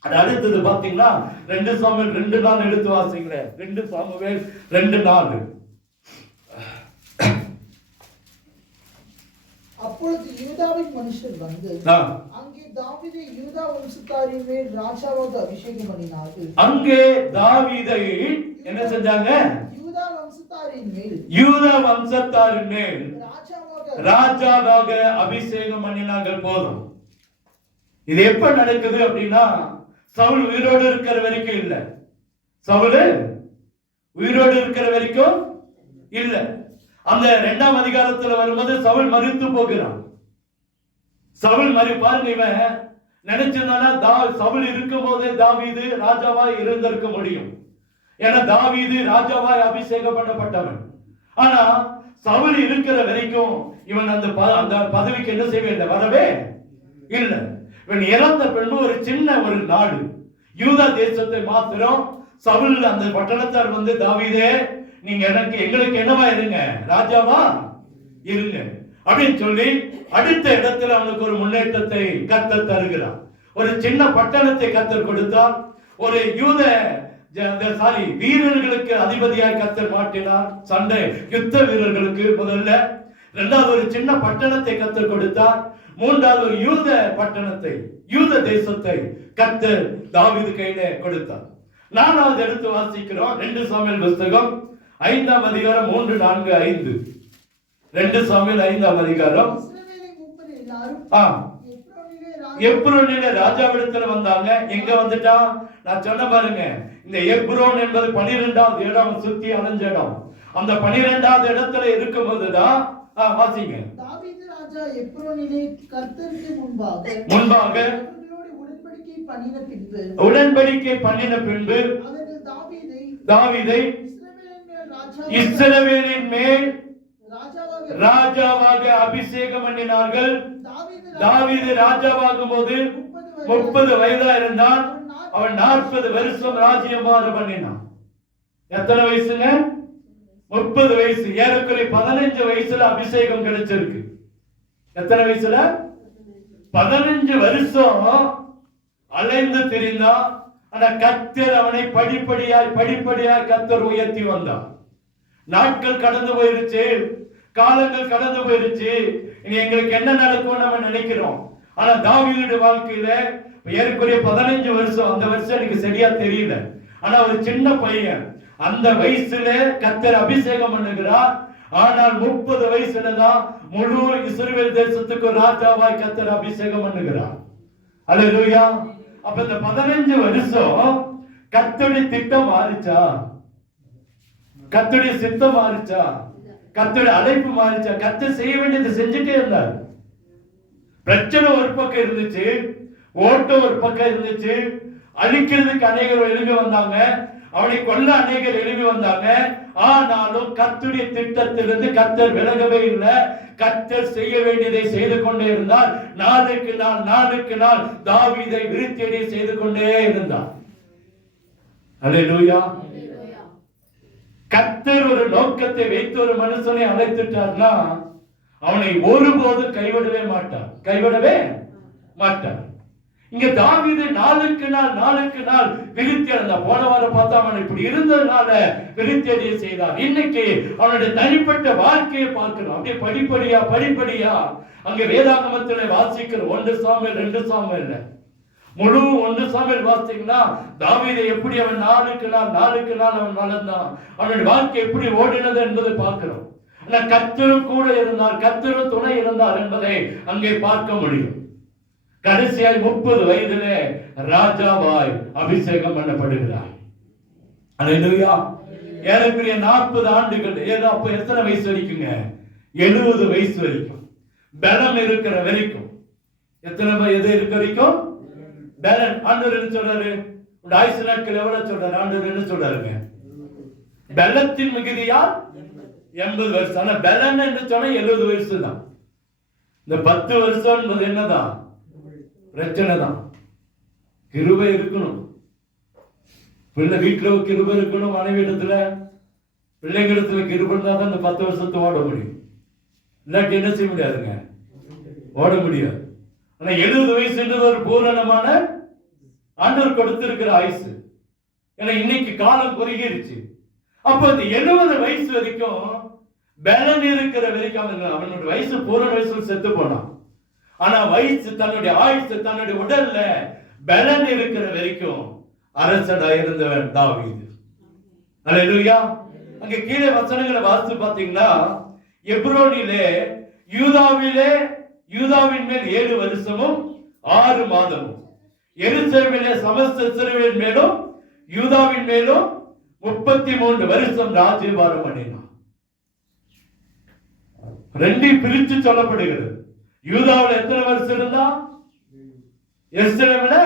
அது அடுத்தது பாத்தீங்கன்னா 2 சாமுவேல் 2:4 எடுத்து வாசிங்களேன். 2 சாமுவேல் 2:4. அப்பொழுது யூதாவின் மனுஷர் வந்து அங்கே தாவீதை யூதா வம்சத்தாரின் மேல் ராஜாவாக அபிஷேகம் பண்ணினார்கள். அங்கே தாவீதை என்ன செஞ்சாங்க? யூதா வம்சத்தாரின் மேல் ராஜாவாக அபிஷேகம் பண்ணினார்கள். போதும். இது எப்ப நடக்குது அப்படின்னா, சவுல் உயிரோடு இருக்கிற வரைக்கும் இல்ல. சவுல் உயிரோடு இருக்கிற வரைக்கும் இல்ல. அந்த 2ஆம் அதிகாரத்துல வரும்போது சவுல் மரித்து போகிறான். சவுல் பாருங்க, இவன் நினைச்சிருந்தானா சவுல் இருக்கும் போதே தாவீது ராஜாவாய் இருந்திருக்க முடியும். ஏன்னா தாவீது ராஜாவாய் அபிஷேகம் பண்ணப்பட்டவன். ஆனா சவுல் இருக்கிற வரைக்கும் இவன் அந்த பதவிக்கு என்ன செய்வே வரவே இல்லை. இவன் இறந்த பின்பு ஒரு சின்ன ஒரு நாடு யூதா தேசத்தை மாத்திரம் சவுல் அந்த பட்டணத்தார் வந்து, தாவீதே நீங்க எங்களுக்கு என்னவா இருங்க, ராஜாவா இருங்க அப்படின்னு சொல்லி அடுத்த இடத்துல அவனுக்கு ஒரு முன்னேற்றத்தை கர்த்தர் தருகிறார். ஒரு சின்ன பட்டணத்தை கர்த்தர் கொடுத்தார். ஒரு யூத வீரர்களுக்கு அதிபதியாய் கர்த்தர் மாட்டினார். சண்டை யுத்த வீரர்களுக்கு முதல்ல. 2வது ஒரு சின்ன பட்டணத்தை கர்த்தர் கொடுத்தார். 3வது ஒரு யூத பட்டணத்தை, யூத தேசத்தை கர்த்தர் தாவீது கையில கொடுத்தார். 4வது எடுத்து வாசிக்கிறோம். 2 சாமுவேல் புத்தகம் 5ஆம் அதிகாரம் 3, 4, 5. 2 சாமுவேல் 5ஆம் அதிகாரம். எப்ரோனிலே ராஜாவிடத்துல வந்தாங்க. எங்க வந்துட்டான்? நான் சொன்ன பாருங்க, இந்த எப்ரோன் என்பது 12வது இடம், சுத்தி அலைஞ்ச இடம். அந்த 12வது இடத்துல இருக்கும்போதுதான் வாசிங்க. தாவீது ராஜா எப்ரோனிலே கர்த்தருக்கு முன்பாக உடன்படிக்கை பண்ணின பின்பு தாவீதை இஸ்ரவேலின் மேல் ராஜாவாக அபிஷேகம் பண்ணினார்கள். தாவீது ராஜாவாகும் போது 30 வயதா இருந்தான். அவன் 40 வருஷம் ராஜ்யபாரம் பண்ணினான். எத்தனை வயசுங்க? 30 வயசு. ஏறக்குறைய 15 வயசுல அபிஷேகம் கிடைச்சிருக்கு. எத்தனை வயசுல? 15 வருஷம் அலைந்து திரிந்தான். ஆனா கர்த்தர் அவனை படிப்படியாய் கர்த்தர் உயர்த்தி வந்தான். நாட்கள் கடந்து போயிருச்சு, காலங்கள் கடந்து போயிருச்சு. இனி எங்களுக்கு என்ன நடக்கும் நம்ம நினைக்கிறோம். ஆனா தாவீதுடைய வாழ்க்கையில ஏறக்குறைய 15 வருஷம், அந்த வருஷம் எனக்கு சரியா தெரியல. ஆனா ஒரு சின்ன பையன் அந்த வயசுல கர்த்தர் அபிஷேகம் பண்ணுகிறார். ஆனால் 30 வயசுலதான் முழு இஸ்ரவேல் தேசத்துக்கு ராஜாவாய் கர்த்தர் அபிஷேகம் பண்ணுகிறார். அல்லேலூயா. அப்ப இந்த 15 வருஷம் கர்த்தருடைய திட்டம் மாறிச்சா? கர்த்தருடைய சித்தம் மாறிச்சா? கர்த்தருடைய அழைப்பு மாறிச்சா? கர்த்தர் செய்ய வேண்டியதை செஞ்சுட்டே இருந்தார். பிரச்சனை ஒரு பக்கம் இருந்துச்சு, ஓட்டம் ஒரு பக்கம் இருந்துச்சு, அழிக்கிறதுக்கு அநேகர் எழுங்க வந்தாங்க. அவனை கொல்ல அநேகர் எழுப்பி வந்தாங்க. ஆனாலும் கர்த்தருடைய திட்டத்திலிருந்து கர்த்தர் விலகவே இல்லை. கர்த்தர் செய்ய வேண்டியதை செய்து கொண்டே இருந்தார். நாளுக்கு நாள் தாவீதை விருத்தியடைய செய்து கொண்டே இருந்தார். அல்லேலூயா. கர்த்தர் ஒரு நோக்கத்தை வைத்து ஒரு மனுஷனை அழைத்துட்டார்னா அவனை ஒருபோதும் கைவிடவே மாட்டார். இங்க தாவீது நாளுக்கு நாள் விருத்தி அடைந்தார். போன வாரம் பார்த்தா அவன் இப்படி இருந்ததுனால விருத்தி அடைய செய்தார். இன்னைக்கு அவனுடைய தனிப்பட்ட வாழ்க்கையை பார்க்கிறோம். அப்படியே படிப்படியா அங்க வேதாகமத்தில் வாசிக்கிற 1 சாமுவேல் 2 சாமுவேல் முழு 1 சாமுவேல் வாசித்தீங்கன்னா தாவீதை எப்படி அவன் நாளுக்கு நாள் அவன் வளர்ந்தான், அவனுடைய வாழ்க்கை எப்படி ஓடினது என்பதை பார்க்கிறோம். கர்த்தரும் கூட இருந்தார், கர்த்தரும் துணை இருந்தார் என்பதை அங்கே பார்க்க முடியும். கடைசியாய் 30 வயதிலே ராஜாவாய் அபிஷேகம் பண்ணப்படுகிறார். அல்லேலூயா. ஏறக்குறைய 40 ஆண்டுகள். அப்ப எத்தனை வயசு வரைக்குங்க? 70 வயசு வரைக்கும் பலம் இருக்கிற வரைக்கும். எத்தனை வயது இருக்க வரைக்கும் பலன்? ஆண்டவர் என்ன சொல்றாரு? ஆயுசு நாட்கள் எவ்வளவு சொல்றாரு? ஆண்டவர் என்ன சொல்றாருங்க? பலத்தின் மிகுதியா 80 வருஷம். ஆனா பலன் என்று சொன்னா 70 வயசு தான். இந்த 10 வருஷம் என்பது என்னதான்? பிரச்சனை தான். கிருபை இருக்கணும். பிள்ளை வீட்டுல கிருபை இருக்கணும். மனைவி இடத்துல பிள்ளைகளிடத்துல கிருபை இருந்தா தான் இந்த 10 வருஷத்தை ஓட முடியும். இல்லாட்டி என்ன செய்ய முடியாதுங்க? ஓட முடியாது. ஆனா 70 வயசுன்றது ஒரு பூரணமான ஆண்டவர் கொடுத்திருக்கிற ஆயுசு. ஏன்னா இன்னைக்கு காலம் குறுகிருச்சு. அப்ப இந்த 70 வயசு வரைக்கும் பலன் இருக்கிற வரைக்கும் அவனுடைய வயசு பூரண வயசுல செத்து போனான். ஆனா வயசு தன்னுடைய ஆயுசு தன்னுடைய உடல்ல பலன் இருக்கிற வரைக்கும் அரசடா இருந்தவன் தாவீது. அல்லேலூயா. அங்க கீழே வசனங்களை வாசித்து பாத்தீங்கன்னா எப்ரோனிலே யூதாவின் மேல் 7 வருஷமும் 6 மாதமும், எருசலேமிலே சமஸ்த இஸ்ரவேலின் மேலும் யூதாவின் மேலும் 33 வருஷம் ராஜ்யபாரம் பண்ணினான். 2 பிரித்து சொல்லப்படுகிறது. யூதாவில் எத்தனை வருஷம் இருந்தா, எருசலேமில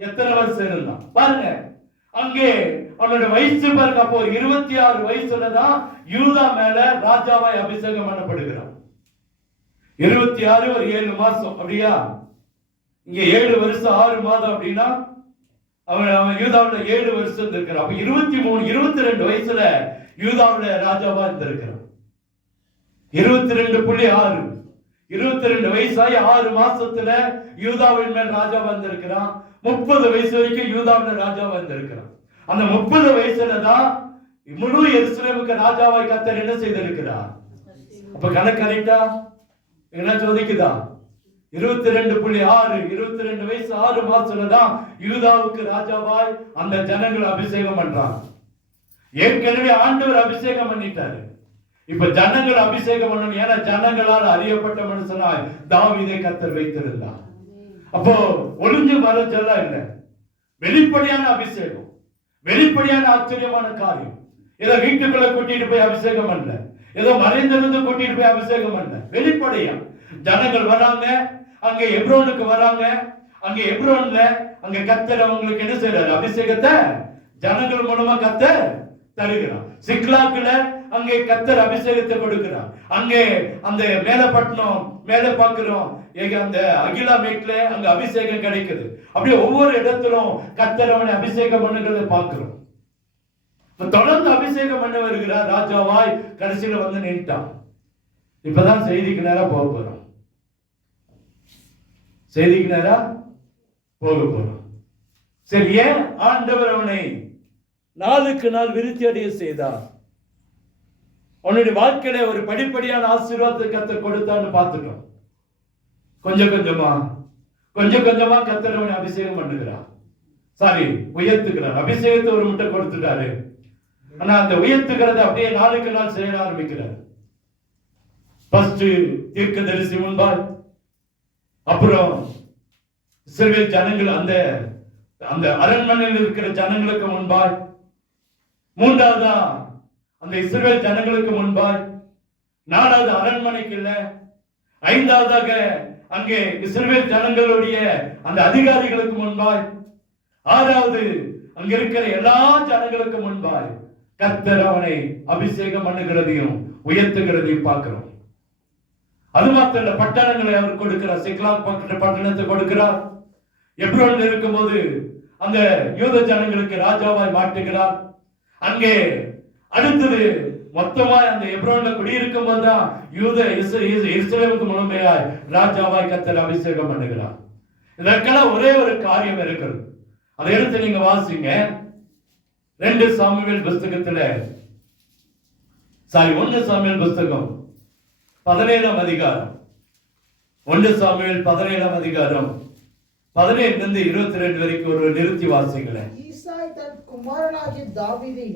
எத்தனை வருஷம் இருந்தா பாருங்க. அங்கே அவனுடைய வயசு பாருங்க. அப்போ 26 வயசுலதான் யூதா மேல ராஜாவாய் அபிஷேகம் பண்ணப்படுகிறான். 26 ஒரு 7 மாசம் அப்படியா? இங்க 7 வருஷம் 6 மாதம் அப்படின்னா அவன் யூதாவில் 7 வருஷம் இருக்கிறான். அப்ப 23 22 வயசுல யூதாவில் ராஜாவா இருந்திருக்கிறான். 22.6 22 வயசாகி 6 மாசத்துல யூதாவின் மேல் ராஜா வந்திருக்கிறான். 30 வயசு வரைக்கும் யூதாவில் ராஜா வந்திருக்கிறான். அந்த 30 வயசுல தான் முழு எருசலேமுக்கு ராஜாவாய் கர்த்தர் என்ன செய்திருக்கிறார்? அப்ப கணக்கு கரெக்டா என்ன சோதிக்குதா? 22.6 22 வயசு 6 மாசத்துல தான் யூதாவுக்கு ராஜாவாய் அந்த ஜனங்கள் அபிஷேகம் பண்றாங்க. ஏற்கனவே ஆண்டவர் அபிஷேகம் பண்ணிட்டாரு. இப்ப ஜனங்கள் அபிஷேகம் பண்ணணும். ஏன்னா ஜனங்களால் அறியப்பட்ட மனுஷனாய் தாவீதை கர்த்தர் வைத்திருந்தார். அப்போ ஒளிஞ்சு மறைஞ்செல்லாம் இல்லை, வெளிப்படையான அபிஷேகம், வெளிப்படையான ஆச்சரியமான காரியம். ஏதோ வீட்டுக்குள்ள கூட்டிட்டு போய் அபிஷேகம் பண்ணல, ஏதோ மறைந்திருந்து கூட்டிட்டு போய் அபிஷேகம் பண்ணல, வெளிப்படையா ஜனங்கள் வராங்க. அங்க எப்ரோனுக்கு வராங்க. அங்க எப்ரோன்ல அங்க கர்த்தர் அவங்களுக்கு என்ன செய்யறாரு? அபிஷேகத்தை ஜனங்கள் மூலமா கர்த்தர் தருகிறார். சிக்லாக்குல அங்கே கர்த்தர் அபிஷேகத்தை கொடுக்கிறார். அங்கே அந்த மேலப்பட்டினம் மேல பாக்குறோம், அந்த அகிலா மேட்ல அங்க அபிஷேகம் கிடைக்குது. அப்படியே ஒவ்வொரு இடத்திலும் கர்த்தர் அவனை அபிஷேகம் பண்ணுகிறத பாக்குறோம். தொடர்ந்து அபிஷேகம் பண்ண வருகிறார். ராஜாவாய் கடைசியில வந்து நின்ட்டான். இப்பதான் செய்திக்கு நேரா போக போறோம். செய்திக்கு நேரா போக போறோம். சரி, ஏன் ஆண்டவர் அவனை நாளுக்கு நாள் விருத்தி அடைய செய்தார்? அவனுடைய வாழ்க்கையில ஒரு படிப்படியான ஆசீர்வாதத்தை கர்த்தர் கொடுத்தான்னு பார்த்துட்டோம். கொஞ்சம் கொஞ்சமா கர்த்தர் அவனை அபிஷேகம் பண்ணுகிறார். சாரி, உயர்த்துக்கிறார். அபிஷேகத்தை ஒரு முட்டை கொடுத்துட்டாரு. ஆனா அந்த உயர்த்துக்கிறத அப்படியே நாளுக்கு நாள் செய்ய ஆரம்பிக்கிறார். ஃபர்ஸ்ட் தீர்க்கதரிசி முன்பாய், அப்புறம் இஸ்ரவேல் ஜனங்கள் அந்த அரண்மனையில் இருக்கிற ஜனங்களுக்கு முன்பாய், மூன்றாவதா அந்த இஸ்ரவேல் ஜனங்களுக்கு முன்பாய், நாலாவது அரண்மனைக்கு இல்ல, ஐந்தாவதாக அங்கே இஸ்ரவேல் ஜனங்களுடைய அந்த அதிகாரிகளுக்கு முன்பாய், ஆறாவது அங்க இருக்கிற எல்லா ஜனங்களுக்கு முன்பாய் கர்த்தர் அவனை அபிஷேகம் பண்ணுகிறதையும் உயர்த்துகிறதையும் பார்க்கிறோம். அது மாத்திரம் இல்ல, பட்டணங்களை அவர் கொடுக்கிறார். சிக்லாக் பட்டணத்தை கொடுக்கிறார். எப்ரோன்ல இருக்கும்போது அந்த யூத ஜனங்களுக்கு ராஜாவாய் மாட்டுகிறார். அங்கே அடுத்தது மொத்தமாய் அந்த எப்ரோன்ல குடியிருக்கும் போதுதான் யூத இஸ்ரவேலுக்கு முழுமையாய் ராஜாவாய் கர்த்தர் அபிஷேகம் பண்ணுகிறார். இதற்கெல்லாம் ஒரே ஒரு காரியம் இருக்கிறது. அதை எடுத்து நீங்க வாசிங்க. 2 சாமுவேல் புஸ்தகத்துல 1 சாமுவேல் புஸ்தகம் 17ஆம் அதிகாரம் 1 சாமுவேல் 17ஆம் அதிகாரம் 17 இருந்து 22 வரைக்கும் ஒரு நிறுத்தி வாசிங்களேன். ஈசாய் தன் குமாரனாகிய தாவீதை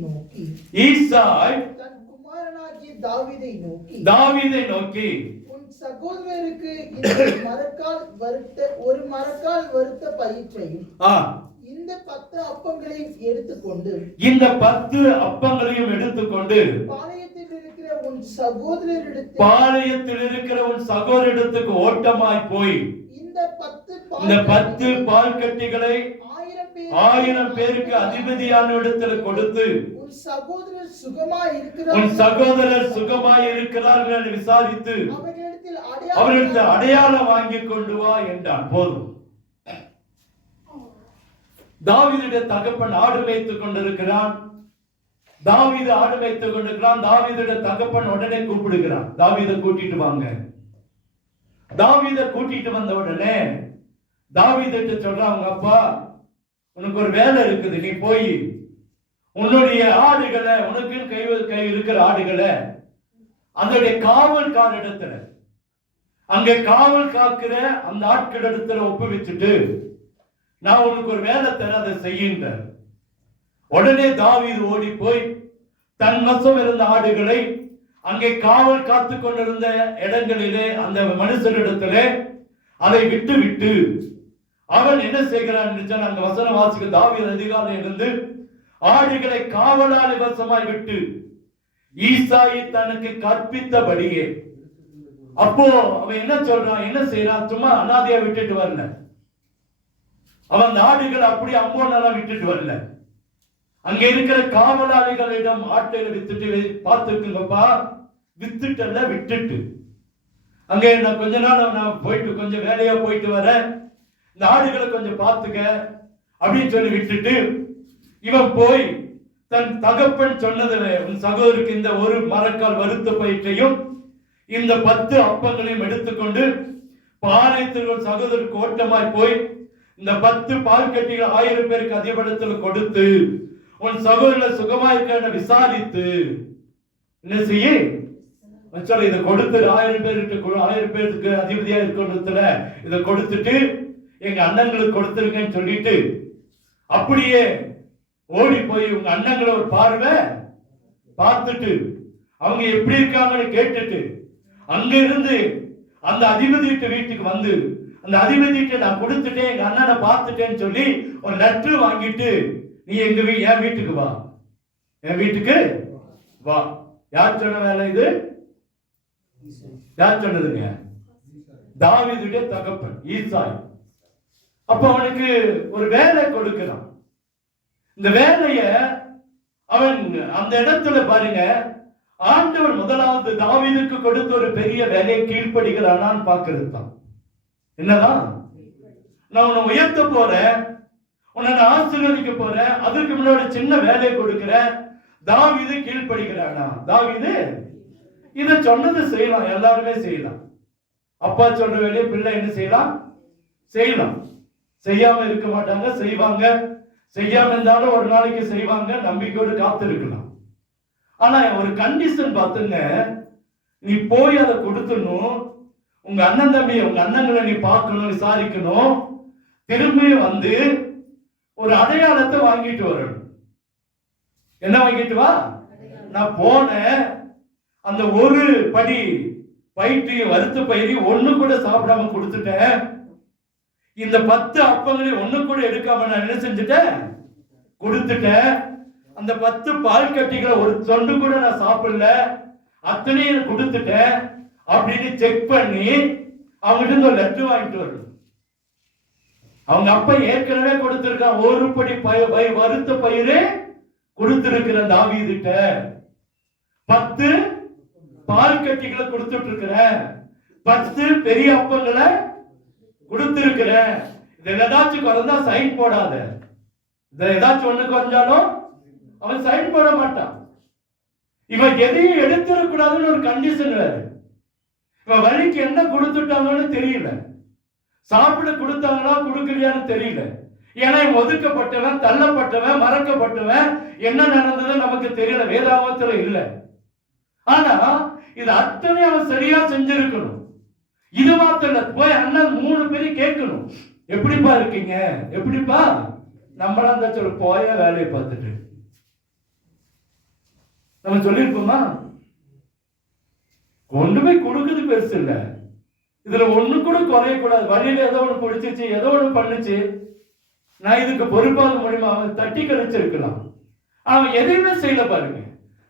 நோக்கி தாவீதை நோக்கி உன் சகோதரருக்கு இந்த ஒரு மரக்கால் வறுத்த பயிற்றையும் இந்த 10 அப்பங்களையும் எடுத்துக்கொண்டு பாளையத்தில் இருக்கிற உன் சகோதரரிடத்துக்கு ஓட்டமாய் போய் இந்த 10 பால் கட்டிகளை 1000 பேருக்கு அதிபதியான இடத்துல கொடுத்து உன் சகோதரர் சுகமாய் இருக்கிறார்கள் என்று விசாரித்து அவரிடத்தில் அடையாளம் வாங்கி கொண்டு வா என்றான். போதும். தாவீதுடைய தகப்பன் ஆடு மேய்த்துக் கொண்டிருக்கிறான். தாவீது ஆடு மேய்த்துக் கொண்டிருக்கிறான். தாவீதுடைய தகப்பன் உடனே கூப்பிடுகிறான், தாவீதை கூட்டிட்டு வாங்க. தாவீதை கூட்டிட்டு வந்த உடனே தாவீதுகிட்ட சொல்றான், அவங்க அப்பா உனக்கு ஒரு வேலை இருக்குது, நீ போய் உன்னுடைய ஆடுகளை, உனக்கு கை இருக்கிற ஆடுகளை அதனுடைய காவல்காரிடத்துல, அங்க காவல் காக்கிற அந்த ஆட்களிடத்துல ஒப்புவிச்சுட்டு நான் உனக்கு ஒரு வேலை தர, அதை செய்யுங்க. உடனே தாவீது ஓடி போய் தன் வசம் இருந்த ஆடுகளை அங்கே காவல் காத்து கொண்டிருந்த இடங்களிலே அந்த மனுஷரிடத்திலே அதை விட்டு விட்டு அவன் என்ன செய்கிறான்? அங்க வசன வாசிக்க தாவீது அதிகாலை இருந்து ஆடுகளை காவலாளி வசமாய் விட்டு ஈசாயி தனக்கு கற்பித்தபடியே. அப்போ அவன் என்ன சொல்றான், என்ன செய்யறான்? சும்மா அனாதையா விட்டுட்டு வரல. அவன் அந்த ஆடுகளை அப்படி அம்போனெல்லாம் விட்டுட்டு வரல. அங்க இருக்கிற காவலாளிகளிடம் ஆட்களை வித்துட்டு பார்த்துக்குங்கப்பா, வித்துட்டல்ல விட்டுட்டு அங்க நான் கொஞ்ச நாள் நான் போயிட்டு கொஞ்சம் வேலையா போயிட்டு வரேன், இந்த ஆடுகளை கொஞ்சம் பார்த்துக்க அப்படின்னு சொல்லி விட்டுட்டு இவன் போய் தன் தகப்பன் சொன்னது, உன் சகோதரருக்கு இந்த ஒரு மரக்கால் வறுத்த பயிற்றையும் இந்த 10 அப்பங்களையும் எடுத்துக்கொண்டு பாளையத்தில் சகோதரருக்கு ஓட்டமாய் போய் இந்த 10 பால் கட்டிகள் 1000 பேருக்கு அதிபடத்தில் கொடுத்து உன் சகோதரர் சுகமாயிருக்க விசாரித்து என்ன செய்ய சொல்ல, இதை கொடுத்து 1000 பேருக்கு அதிபதியா இருக்கிற இதை கொடுத்துட்டு எங்க அண்ணங்களுக்கு கொடுத்துருக்கேன்னு சொல்லிட்டு அப்படியே ஓடி போய் உங்க அண்ணங்களை ஒரு பார்வை பார்த்துட்டு அவங்க எப்படி இருக்காங்கன்னு கேட்டுட்டு அங்க இருந்து அந்த அதிபதிட்டு வீட்டுக்கு வந்து அந்த அதிபதிட்டு நான் கொடுத்துட்டேன், எங்க அண்ணனை பார்த்துட்டேன்னு சொல்லி ஒரு லெட்டர் வாங்கிட்டு நீ என் வீட்டுக்கு வா, என் வீட்டுக்கு வா. யார் சொன்ன வேலை இது? யார் சொன்னதுங்க? தாவீதுடைய தகப்பன் ஈசாய். அப்ப அவனுக்கு ஒரு வேலை கொடுக்கிறான். இந்த வேலைய அவன் அந்த இடத்துல பாருங்க, ஆண்டவர் முதலாவது தாவீதுக்கு கொடுத்த ஒரு பெரிய வேலையை கீழ்ப்படுகிறானான்னு பார்க்கிறது தான். என்னதான்? நான் உன்னை உயர்த்த போறேன், உன்னை ஆசீர்வதிக்க போறேன், அதுக்கு முன்னாடி சின்ன வேலையை கொடுக்கிறேன். தாவீது கீழ்ப்படுகிறானா? தாவீது இதை சொன்னது செய்யலாம், எல்லாருமே செய்யலாம். அப்பா சொல்ற வேலையை பிள்ளை என்ன செய்யலாம்? செய்யலாம். செய்யாம இருக்க மாட்டாங்க, செய்வாங்க. செய்யாம இருந்தாலும் ஒரு நாளைக்கு செய்வாங்க, நம்பிக்கையோடு காத்து இருக்கலாம். ஆனா ஒரு கண்டிஷன் பார்த்துங்க, நீ போய் அதை கொடுத்துடணும். உங்க அண்ணன் தம்பி, உங்க அண்ணங்களை நீ பார்க்கணும், விசாரிக்கணும். திரும்பி வந்து ஒரு அடையாளத்தை வாங்கிட்டு வரணும். என்ன வாங்கிட்டு வா? நான் போனேன், அந்த ஒரு படி பயிற்றையும் வறுத்த பயிரையும் ஒண்ணு கூட சாப்பிடாம கொடுத்துட்டேன். இந்த 10 அப்பங்களையும் ஒண்ணு கூட எடுக்காம நான் என்ன செஞ்சுட்டேன்? கொடுத்துட்டேன். அந்த 10 பால் கட்டிகளை ஒரு தொண்டு கூட நான் சாப்பிடல, அத்தனையும் கொடுத்துட்டேன் அப்படின்னு செக் பண்ணி அவங்ககிட்ட ஒரு லெட்டர் வாங்கிட்டு வரணும். அவங்க அப்பா ஏற்கனவே கொடுத்திருக்கான், ஒரு படி வறுத்த பயிரே கொடுத்திருக்கிற தாவீதுட்ட 10 பால் கட்டிகளை கொடுத்துட்டு இருக்கிற, 10 பெரிய அப்பங்களை கொடுத்திருக்கிற. இதுல ஏதாச்சும் குறைந்தா சைன் போடாத. இதுல ஏதாச்சும் ஒண்ணு குறைஞ்சாலும் அவன் சைன் போட மாட்டான். இவன் எதையும் எடுத்துடக்கூடாதுன்னு ஒரு கண்டிஷன் வேறு. இவன் வழிக்கு என்ன கொடுத்துட்டாங்கன்னு தெரியல, சாப்பிட கொடுத்தாங்களா கொடுக்கலையான்னு தெரியல. ஏன்னா இவன் ஒதுக்கப்பட்டவன், தள்ளப்பட்டவன், மறக்கப்பட்டவன், என்ன நடந்தது நமக்கு தெரியல, வேதாகமத்துல இல்ல. ஆனா இது அத்தனை அவன் சரியா செஞ்சிருக்கணும். இது மாத்திரம் போய் அண்ணன் 3 பேரும் கேட்கணும், எப்படிப்பா இருக்கீங்க, எப்படிப்பா, நம்மளா அந்த சொல்ல போய வேலையை பார்த்துட்டு நம்ம சொல்லிருப்போமா? கொண்டு போய் கொடுக்குறது பெருசு இல்ல, இதுல ஒண்ணு கூட குறையக்கூடாது. வழியில ஏதோ ஒண்ணு பிடிச்சிச்சு, ஏதோ ஒண்ணு பண்ணுச்சு, நான் இதுக்கு பொறுப்பாக முடியுமா? அவன் தட்டி கழிச்சிருக்கலாம். அவன் எதையுமே செய்யல பாருங்க,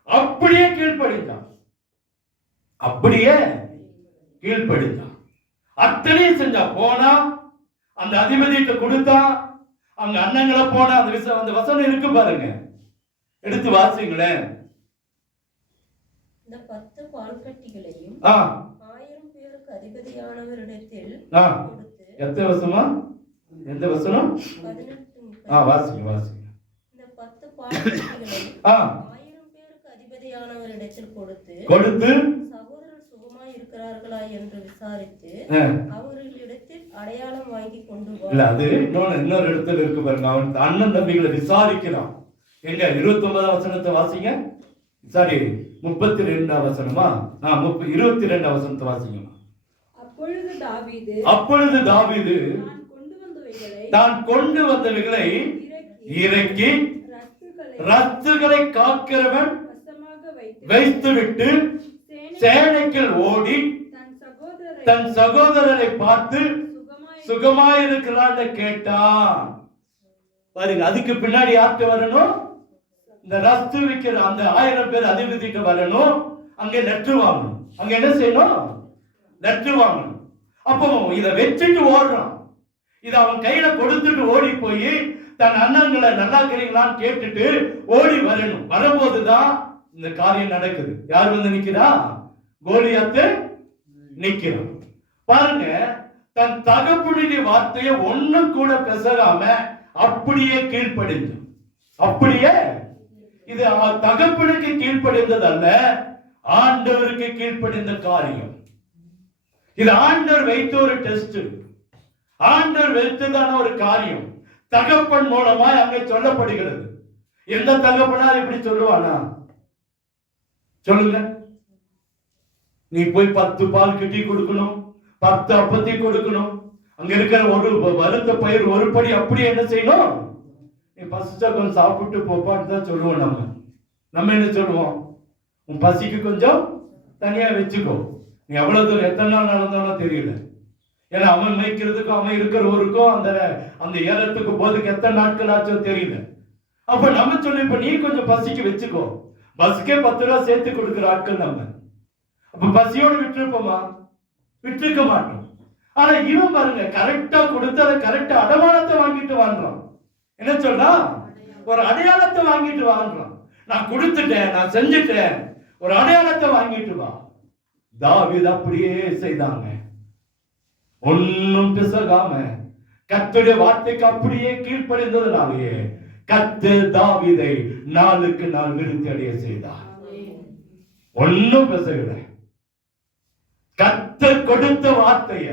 அப்படியே கீழ்ப்படிந்தான், அப்படியே கீழ்ப்படிந்தான், அத்தனையும் செஞ்சா. போனா அந்த அதிபதியிட்ட கொடுத்தா, அவங்க அண்ணங்களை போனா, அந்த வசனம் இருக்கு பாருங்க, எடுத்து வாசிங்களேன். இந்த 10 பால்கட்டிகளையும் 1000 பேருக்கு அதிபதியானவரிடத்தில் கொடுத்து. எத்தனை வசனமா? எந்த வசனம்? 18. வாசிங்க வாசிங்க. இந்த 10 பால்கட்டிகளையும் 1000 பேருக்கு அதிபதியானவரிடத்தில் கொடுத்து சகோதரர் சுகமாய் இருக்கிறார்களா என்று விசாரித்து அவர்களிடத்தில் அடையாளம் வாங்கி கொண்டு வா. இல்ல, அது இன்னொரு இடத்துல இருக்கு பாருங்க. அவன் அண்ணன் தம்பிகளை விசாரிக்கிறான். எங்க 29ஆம் வசனத்தை வாசிங்க. சாரி, 32ஆம் வசனமா? 22ஆம் வசனத்தை வாசிங்க. அப்பொழுது தாவீது தான் கொண்டு வந்தவைகளை இறக்கி ரத்துகளை காக்கிறவன் வைத்துவிட்டு சேனைக்குள் ஓடி தன் சகோதரரை பார்த்து சுகமாயிருக்கிறான்னு கேட்டான். பாருங்க, அதுக்கு பின்னாடி யார்கிட்ட வரணும்? இந்த ரஸ்து விற்கிற அந்த 1000 பேர் அதிபதிட்டு வரணும். அங்க லெட்டர் வாங்கணும். அங்க என்ன செய்யணும்? லெட்டர் வாங்கணும். அப்போ இதை வச்சுட்டு ஓடுறான். இதை அவன் கையில கொடுத்துட்டு ஓடி போய் தன் அண்ணன்களை நல்லா இருக்கிறீங்களான்னு கேட்டுட்டு ஓடி வரணும். வரும்போதுதான் இந்த காரியம் நடக்குது. யார் வந்து நிக்கிறா? கோலியாத்து நிக்கிறான். பாருங்க, தன் தகப்பனுடைய வார்த்தையை ஒண்ணு கூட பேசாம அப்படியே கீழ்ப்படிந்து, அப்படியே இது தகப்பனுக்கு கீழ்ப்படிந்தது அல்ல, ஆண்டவருக்கு கீழ்ப்படிந்த காரியம். இது ஆண்டவர் வைத்த ஒரு டெஸ்ட், ஆண்டவர் வைத்ததான ஒரு காரியம். தகப்பன் மூலமாய் அங்கே சொல்லப்படுகிறது. எந்த தகப்பனார் இப்படி சொல்லுவானா? சொல்லுங்க. நீ போய் 10 பால் கட்டி கொடுக்கணும், 10 அப்பத்தி கொடுக்கணும், அங்க இருக்கிற ஒரு வறுத்த பயிர் ஒரு படி அப்படியே என்ன செய்யணும்? நீ பசிச்சா கொஞ்சம் சாப்பிட்டு போப்பான்னு தான் சொல்லுவோம். நம்ம என்ன சொல்லுவோம்? உன் பசிக்கு கொஞ்சம் தனியா வச்சுக்கோ. நீ எவ்வளவு தூரம் எத்தனை நாள் நடந்தாலும் தெரியல. ஏன்னா அவன் மேய்க்கிறதுக்கும் அவன் இருக்கிற ஊருக்கும் அந்த ஏறத்துக்கு போதுக்கு எத்தனை நாட்கள் ஆச்சோ தெரியல. அப்ப நம்ம சொல்லி, இப்ப நீ கொஞ்சம் பசிக்கு வச்சுக்கோ. பஸ்க்கே 10 ரூபா சேர்த்து கொடுக்குற ஆட்கள் நம்ம. அப்ப பசியோடு விட்டுருப்போமா? விட்டுருக்க மாட்டோம். ஆனா இவன் பாருங்க, கரெக்டா கொடுத்து அதை கரெக்டா அடமானத்தை வாங்கிட்டு வாழ்றான். என்ன சொல்றா? ஒரு அடையாளத்தை வாங்கிட்டு வாழ்றான். நான் கொடுத்துட்டேன், நான் செஞ்சுட்டேன், ஒரு அடையாளத்தை வாங்கிட்டு வா. தாவீது அப்படியே செய்தாங்க. ஒன்னும் பிசகாம கர்த்தருடைய வார்த்தைக்கு அப்படியே கீழ்ப்படிந்ததுனாலேயே கர்த்தர் தாவீதை நாளுக்கு நாள் விருத்தி அடைய செய்தார். ஒன்னும் பிசகல. கர்த்தர் கொடுத்த வார்த்தைய,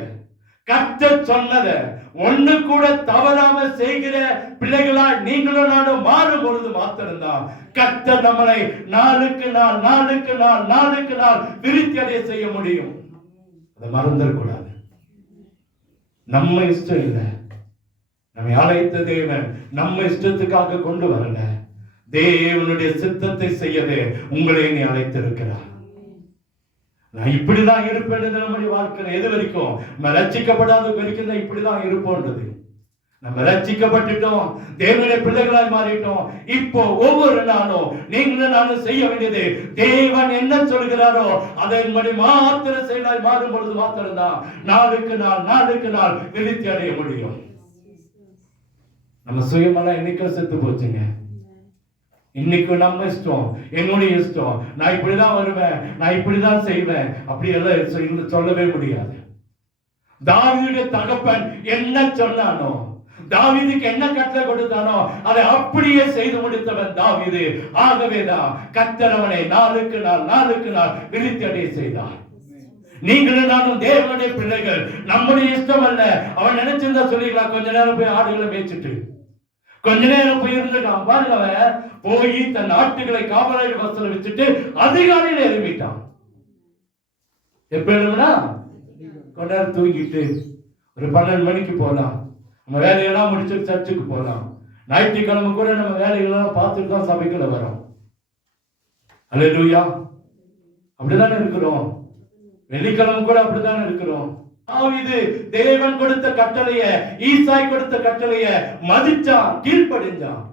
கர்த்தர் சொன்னத ஒண்ணு கூட தவறாம செய்கிற பிள்ளைகளா நீங்களும் நானும் மாறும் பொழுது மாத்திரம்தான் கர்த்தர் நம்மளை நாளுக்கு நாள் நாளுக்கு நாள் நாளுக்கு நாள் விருத்தி அடைய செய்ய முடியும். அதை மறந்துடக்கூடாது. நம்ம இஷ்டம் இல்லை, நம்மை அழைத்த தேவன் நம்ம இஷ்டத்துக்காக கொண்டு வரல. தேவனுடைய சித்தத்தை செய்யவே உங்களை நீ அழைத்திருக்கிறார். நான் இப்படிதான் இருப்பேன் நம்முடைய வாழ்க்கை. எது வரைக்கும் நம்ம ரட்சிக்கப்படாத வரைக்கும் தான் இப்படிதான் இருப்போன்றது. நம்ம ரட்சிக்கப்பட்டுட்டோம், தேவனுடைய பிள்ளைகளாய் மாறிட்டோம். இப்போ ஒவ்வொரு நாளும் நீங்களும் நானும் செய்ய வேண்டியது, தேவன் என்ன சொல்கிறாரோ அதன்படி மாத்திர செயலாய் மாறும் பொழுது மாத்திரம்தான் நாளுக்கு நாள் நாளுக்கு நாள் விருத்தி அடைய முடியும். நம்ம சுயமெல்லாம் என்னைக்கும் செத்து போச்சுங்க. இன்னைக்கு நம்ம இஷ்டம், என்னுடைய இஷ்டம், நான் இப்படிதான் வருவேன், நான் இப்படிதான் செய்வேன், அப்படி எல்லாம் சொல்லவே முடியாது. தாவீதுடைய தகப்பன் என்ன சொன்னானோ, தாவீதுக்கு என்ன கட்டளை கொடுத்தானோ அதை அப்படியே செய்து முடித்தவன் தாவீது. ஆகவேதான் கர்த்தர் அவனை நாளுக்கு நாள் விருத்தியடைய செய்தார். நீங்களும் நானும் தேவனுடைய பிள்ளைகள். நம்முடைய இஷ்டம் அல்ல. அவன் நினைச்சிருந்தா சொல்லிக்கலாம், கொஞ்ச நேரம் போய் ஆடுகளை மேய்ச்சிட்டு, கொஞ்ச நேரம் போய் இருந்துட்டான் பாருங்க. அவன் போய் தன் ஆட்டுகளை காவலாளி வாசல்ல வச்சுட்டு அதிகாலையில எழுப்பிட்டான். எப்ப எழுதுனா கொஞ்ச நேரம் தூங்கிட்டு ஒரு 12 மணிக்கு போகலாம், நம்ம வேலையெல்லாம் முடிச்சுட்டு சர்ச்சுக்கு போகலாம். ஞாயிற்றுக்கிழமை கூட நம்ம வேலைகளெல்லாம் பார்த்துட்டு தான் சபைக்குள்ள வரோம். அல்லேலூயா. அப்படிதானே இருக்கிறோம். வெள்ளிக்கிழமை கூட அப்படித்தானே இருக்கிறோம். தாவீது தேவன் கொடுத்த கட்டளைய, ஈசாய் கொடுத்த கட்டளைய மதிச்சான், கீழ்ப்படிஞ்சான்.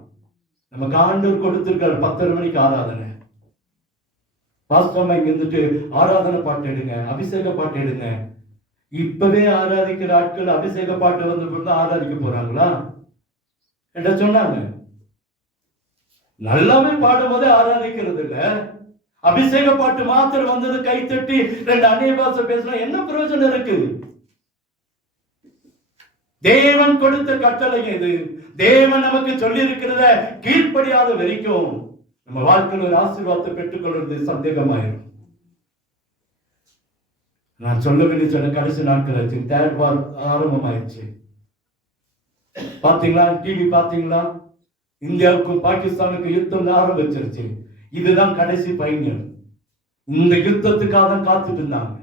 நமக்கு ஆண்டவர் கொடுத்திருக்கிற 10 மணிக்கு ஆராதனை. பாஸ்டர் இங்க இருந்துட்டு ஆராதனை பாட்டு எடுங்க, அபிஷேக பாட்டு எடுங்க. இப்பவே ஆராதிக்கிற ஆட்கள் அபிஷேக பாட்டு வந்து ஆராதிக்க போறாங்களா என்ன சொன்னாங்க? நல்லாவே பாடும் போதே ஆராதிக்கிறது இல்ல. அபிஷேக பாட்டு மாத்திரம் வந்தது, கை தட்டி 2 அந்நிய பாஷை பேசினா என்ன பிரயோஜனம் இருக்கு? தேவன் கொடுத்த கட்டளை இது. தேவன் நமக்கு சொல்லி இருக்கிறத கீழ்ப்படியாத வரைக்கும் நம்ம வாழ்க்கையில் ஒரு ஆசீர்வாதத்தை பெற்றுக் கொள்வது சந்தேகமாயிரும். நான் சொல்ல வேண்டிய சொன்ன கடைசி நாட்கள் ஆச்சு. தேர்ட் வார் ஆரம்பமாயிடுச்சு. பாத்தீங்களா? டிவி பாத்தீங்களா? இந்தியாவுக்கும் பாகிஸ்தானுக்கும் யுத்தம் ஆரம்பிச்சிருச்சு. இதுதான் கடைசி பையன். இந்த யுத்தத்துக்காக தான் காத்துட்டு இருந்தாங்க.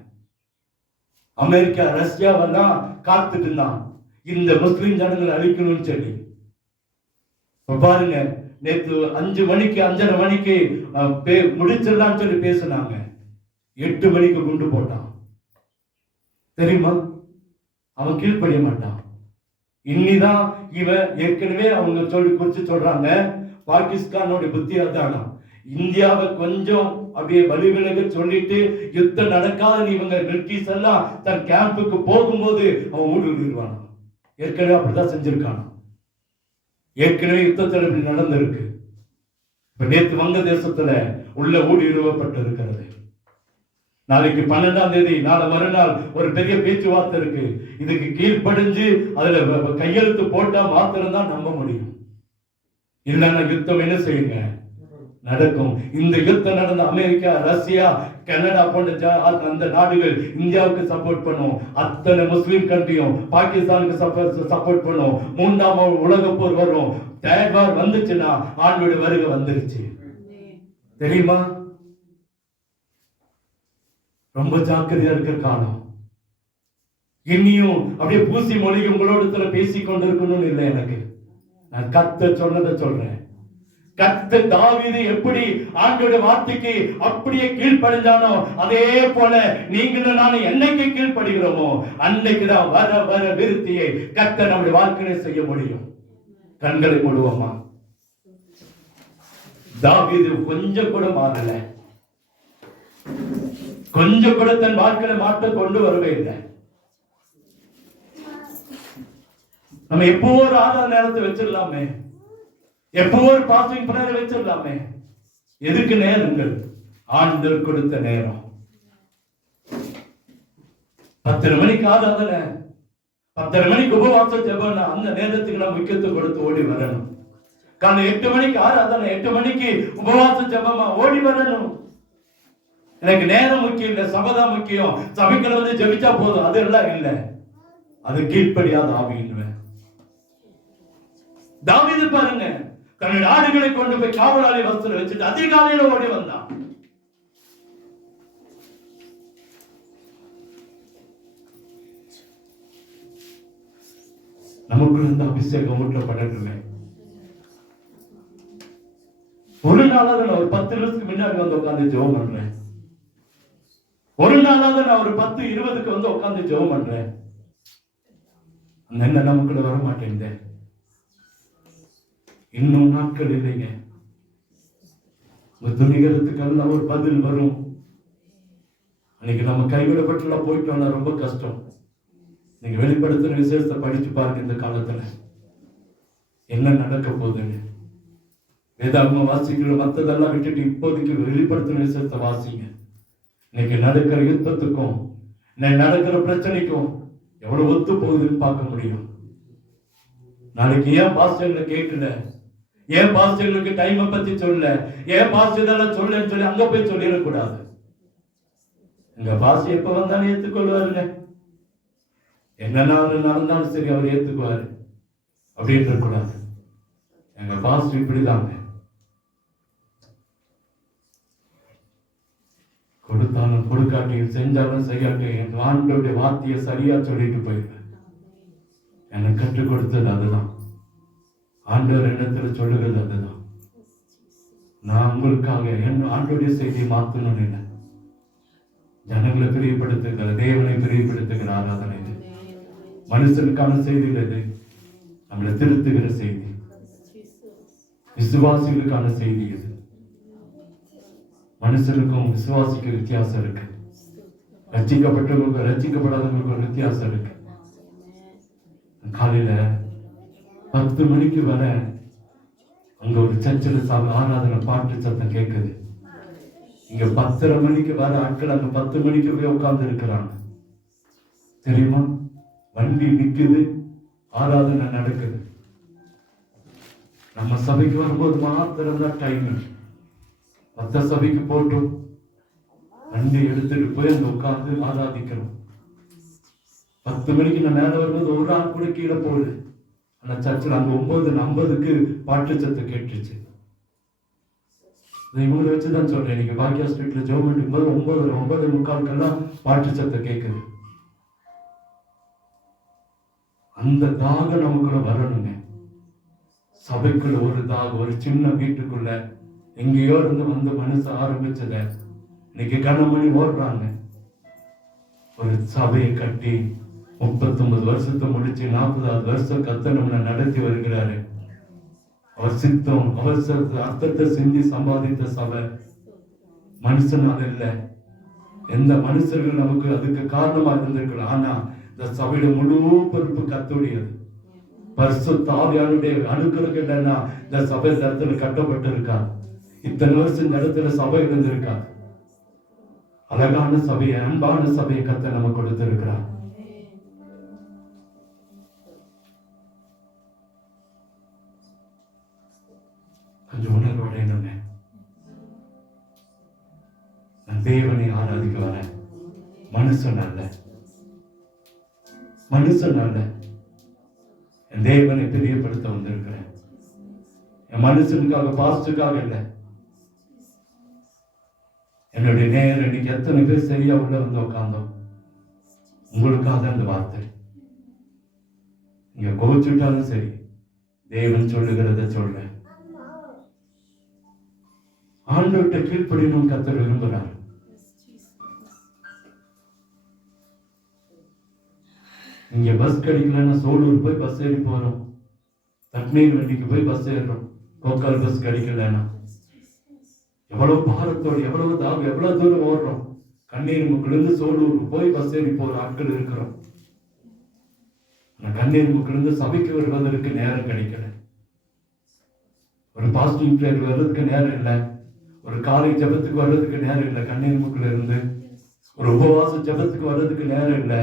அமெரிக்கா, ரஷ்யாவெல்லாம் காத்துட்டு இருந்தாங்க இந்த முஸ்லிம் ஜனங்களை அழிக்கணும்னு சொல்லி. பாருங்க, நேற்று 5 மணிக்கு 5:30 மணிக்கு முடிச்சிடலாம்னு சொல்லி பேசினாங்க. 8 மணிக்கு குண்டு போட்டான். தெரியுமா? அவன் கீழ்ப்படிய மாட்டான். இன்னிதான் இவன் ஏற்கனவே அவங்க குறிச்சு சொல்றாங்க, பாகிஸ்தானோட புத்தி அதானா, இந்தியாவை கொஞ்சம் அப்படியே வழிவிலக சொல்லிட்டு யுத்தம் நடக்காத இவங்க பிரிட்டிஷ் எல்லாம் தன் கேம்புக்கு போகும்போது அவன் ஊடுருவான். ஏற்கனவே அப்படிதான் செஞ்சிருக்கான். ஏற்கனவே யுத்தத்தில் இப்படி நடந்திருக்கு. இப்ப நேற்று வங்க தேசத்துல உள்ள ஊடுருவப்பட்டு இருக்கிறது. நாளைக்கு 12ஆம் தேதி, நாளை மறுநாள் ஒரு பெரிய பேச்சுவார்த்தை இருக்கு. இதுக்கு கீழ்ப்படிஞ்சு அதுல கையெழுத்து போட்டா மாத்திரம் தான் நம்ப முடியும். இல்லைன்னா யுத்தம் என்ன செய்யுங்க நடக்கும். இந்த யுத்தம் நடந்த அமெரிக்கா, ரஷ்யா, கனடா போன்ற அந்த நாடுகள் இந்தியாவுக்கு சப்போர்ட் பண்ணும். அத்தனை முஸ்லிம் கண்ட்ரியும் பாகிஸ்தானுக்கு சப்போர்ட் பண்ணும். 3ஆம் உலக போர் வரும். தேர்ட் வார் வந்துச்சுன்னா ஆண்டோட வருகை வந்துருச்சு. தெரியுமா? ரொம்ப ஜாக்கிரதையா இருக்க காலம். இன்னியும் அப்படியே பூசி மொழி உங்களோட பேசி கொண்டிருக்கணும்னு இல்லை எனக்கு. நான் கர்த்தர் சொன்னதை சொல்றேன். கர்த்தர் தாவீது எப்படி ஆண்டோட வார்த்தைக்கு அப்படியே கீழ்ப்படிஞ்சானோ அதே போல நீங்களும் நானும் என்னைக்கு கீழ்ப்படுகிறோமோ அன்னைக்குதான் வர வர விருத்தியை கர்த்தர் நம்முடைய வாழ்க்கையை செய்ய முடியும். கண்களை மூடுவோமா? தாவீது கொஞ்சம் கூட மாறல. கொஞ்சம் கூட தன் வாழ்க்கையில மாற்றம் கொண்டு வரவே இல்லை. நம்ம எப்போ ஒரு ஆறாவது நேரத்தை வச்சிடலாமே, எப்போ ஒரு பாசிங் பிரேயர் வச்சிடலாமே. எதுக்கு நேரங்கள்? ஆண்டவர் கொடுத்த நேரம். 10:30 மணிக்கு ஆராதனை, 10:30 மணிக்கு உபவாச ஜெபம். அந்த நேரத்துக்கு நம்ம முக்கியத்துவம் கொடுத்து ஓடி வரணும். காலை 8 மணிக்கு ஆராதனை, 8 மணிக்கு உபவாச ஜெபமா ஓடி வரணும். எனக்கு நேரம் முக்கியம் இல்லை, சபைதான் முக்கியம். சபைகளை வந்து ஜெபிச்சா போதும், அது எல்லாம் இல்லை. அது கீழ்ப்படியாத ஆவியின்வேன். தாவீது பாருங்க, தன்னுடைய ஆடுகளை கொண்டு போய் காவலாளி வசத்துல வச்சுட்டு அதிகாலையில ஓடி வந்தான். நமக்கு இருந்த அபிஷேகம் ஊற்றப்படவில்லை. ஒரு நாளாவது நான் ஒரு 10 நிமிஷத்துக்கு முன்னாடி வந்து உட்காந்து ஜெபம் பண்றேன். ஒரு நாளாவது நான் ஒரு 10-20க்கு வந்து உட்காந்து ஜெபம் பண்றேன். அந்த எண்ணம் நமக்குள்ள வர மாட்டேங்குது. இன்னும் நாட்கள் இல்லைங்க. துணிகரத்துக்கெல்லாம் ஒரு பதில் வரும். அன்னைக்கு நம்ம கைவிடப்பட்டுள்ள போயிட்டோம்னா ரொம்ப கஷ்டம். நீங்க வெளிப்படுத்தின விசேஷத்தை படிச்சு பாருங்க. இந்த காலத்துல என்ன நடக்க போகுதுன்னு. வேதாகம வாசிக்கிற மற்றதெல்லாம் விட்டுட்டு இப்போதைக்கு வெளிப்படுத்தின விஷயத்தை வாசிங்க. இன்னைக்கு நடக்கிற யுத்தத்துக்கும் நடக்கிற பிரச்சனைக்கும் எவ்வளவு ஒத்து போகுதுன்னு பார்க்க முடியும். நாளைக்கு ஏன் பாஸ்டர்களை கேட்கல, ஏன் பாஸ்டர்களுக்கு டைமை பத்தி சொல்ல, ஏன் பாஸ்டர் சொல்லன்னு சொல்லி அங்க போய் சொல்லிடக்கூடாது. எங்க பாஸ்டர் எப்ப வந்தாலும் ஏத்துக்கொள்வாருங்க, என்னன்னாலும் நடந்தாலும் சரி அவர் ஏத்துக்குவாரு அப்படின்னு இருக்கக்கூடாது. எங்க பாஸ்டர் இப்படிதாங்க, கொடுத்தாலும் கொடுக்காட்டியும் செஞ்சாலும் செய்யாட்டியும் என் ஆண்டோடைய வார்த்தையை சரியா சொல்லிட்டு போயிருவேன். எனக்கு கற்றுக் கொடுத்தது அதுதான், ஆண்டவர் எண்ணத்துல சொல்லுகிறது அதுதான். நான் உங்களுக்காக என் ஆண்டோடைய செய்தியை மாற்றணும்னு இல்லை, ஜனங்களை பிரியப்படுத்துகிற தேவனை பிரியப்படுத்துகிற ஆராதனை இது. மனுஷனுக்கான செய்தி இது, நம்மளை திருத்துகிற செய்தி, விசுவாசிகளுக்கான செய்தி இது. மனுஷனுக்கும் விசுவாசிக்கு வித்தியாசம் இருக்கு, ரட்சிக்கப்பட்டவங்களுக்கும் ரட்சிக்கப்படாதவங்களுக்கும் வித்தியாசம் இருக்கு. காலையில 10 மணிக்கு வர அங்க ஒரு சர்ச்சில் ஆராதனை பாட்டு சத்தம் கேட்குது. இங்க 10:30 மணிக்கு வர ஆட்கள் அங்க 10 மணிக்கு போய் உட்கார்ந்து இருக்கிறாங்க. தெரியுமா? வண்டி நிக்குது, ஆராதனை நடக்குது. நம்ம சபைக்கு வரும்போது மாத்திரம் தான் டைம், மற்ற சபைக்கு போட்டும் வண்டி எடுத்துட்டு போய் அங்க உட்கார்ந்து ஆராதிக்கிறோம். 10 மணிக்கு நான் மேல வரும்போது ஒரு ஆள் கூட கீழே போகுது. ஆனா சர்ச்சில் அங்க 9:50க்கு பாட்டு சத்தம் கேட்டுச்சு. இவங்களை வச்சுதான் சொல்றேன். நீங்க பாக்கியா ஸ்ட்ரீட்ல ஜோம் பண்ணும்போது 9:45 பாட்டு சத்தம் கேட்குது. அந்த தாகம் நமக்குள்ள வரணுங்க. சபைக்குள்ள ஒரு தாகம், ஒரு சின்ன வீட்டுக்குள்ள எங்கேயோ இருந்து வந்து மனசு ஆரம்பிச்சத இன்னைக்கு கணமணி ஓடுறாங்க. ஒரு சபையை கட்டி 39 வருஷத்தை முடிச்சு 40வது வருஷம் கத்தனம்ல நடத்தி வருகிறாரு. அவர் சித்தம், அவர் அர்த்தத்தை சிந்தி சம்பாதித்த சபை. மனுஷனால இல்லை, எந்த மனுஷர்கள் நமக்கு அதுக்கு காரணமா இருந்திருக்கலாம். ஆனா இந்த சபையோட முழு பொறுப்பு கர்த்தருடையது. பரிசுத்த ஆவியானுடைய அனுக்கிரகம் இல்லைன்னா இந்த சபை இந்த இடத்துல கட்டப்பட்டு இருக்கா. இத்தனை வருஷம் இந்த இடத்துல சபை இருந்திருக்கா. அழகான சபையை, அன்பான சபையை கர்த்தர் நமக்கு கொடுத்திருக்கிறார். கொஞ்சம் உணர்வோட என்னங்க, நான் தேவனை ஆராதிக்க வரேன். மனுஷன் அல்ல, மனுஷன் அல்ல, என் தேவனை தெரியப்படுத்த வந்திருக்கிறேன். என் மனுஷனுக்காக பாஸ்டுக்காக இல்லை. என்னுடைய நேரம் இன்னைக்கு எத்தனை பேர் சரியா உள்ள வந்து உட்கார்ந்தோம், உங்களுக்காக அந்த வார்த்தை. நீங்க கோச்சுட்டாலும் சரி, தேவன் சொல்லுகிறத சொல்றேன். ஆண்டவர்கிட்ட கீழ்ப்படியணும் கர்த்தர் விரும்புகிறார். இங்க பஸ் கிடைக்கலன்னா சோலூர் போய் பஸ் ஏறி போறோம், தட்னீர் வண்டிக்கு போய் பஸ் ஏறுறோம். கோக்கால் பஸ் கிடைக்கலன்னா எவ்வளவு பாரத்தோடு, எவ்வளவு தாகம், எவ்வளவு தூரம் ஓடுறோம். கண்ணீர் முக்கிலிருந்து சோலூருக்கு போய் பஸ் ஏறி போற ஆட்கள் இருக்கிறோம். கண்ணீர் முக்கிலிருந்து சபைக்கு வருவதற்கு நேரம் கிடைக்கல, ஒரு பாசிட்டிவ் பிரேயர் வர்றதுக்கு நேரம் இல்லை, ஒரு காலை ஜபத்துக்கு வர்றதுக்கு நேரம் இல்லை, கண்ணீர் முக்கில இருந்து ஒரு உபவாச ஜபத்துக்கு வர்றதுக்கு நேரம் இல்லை.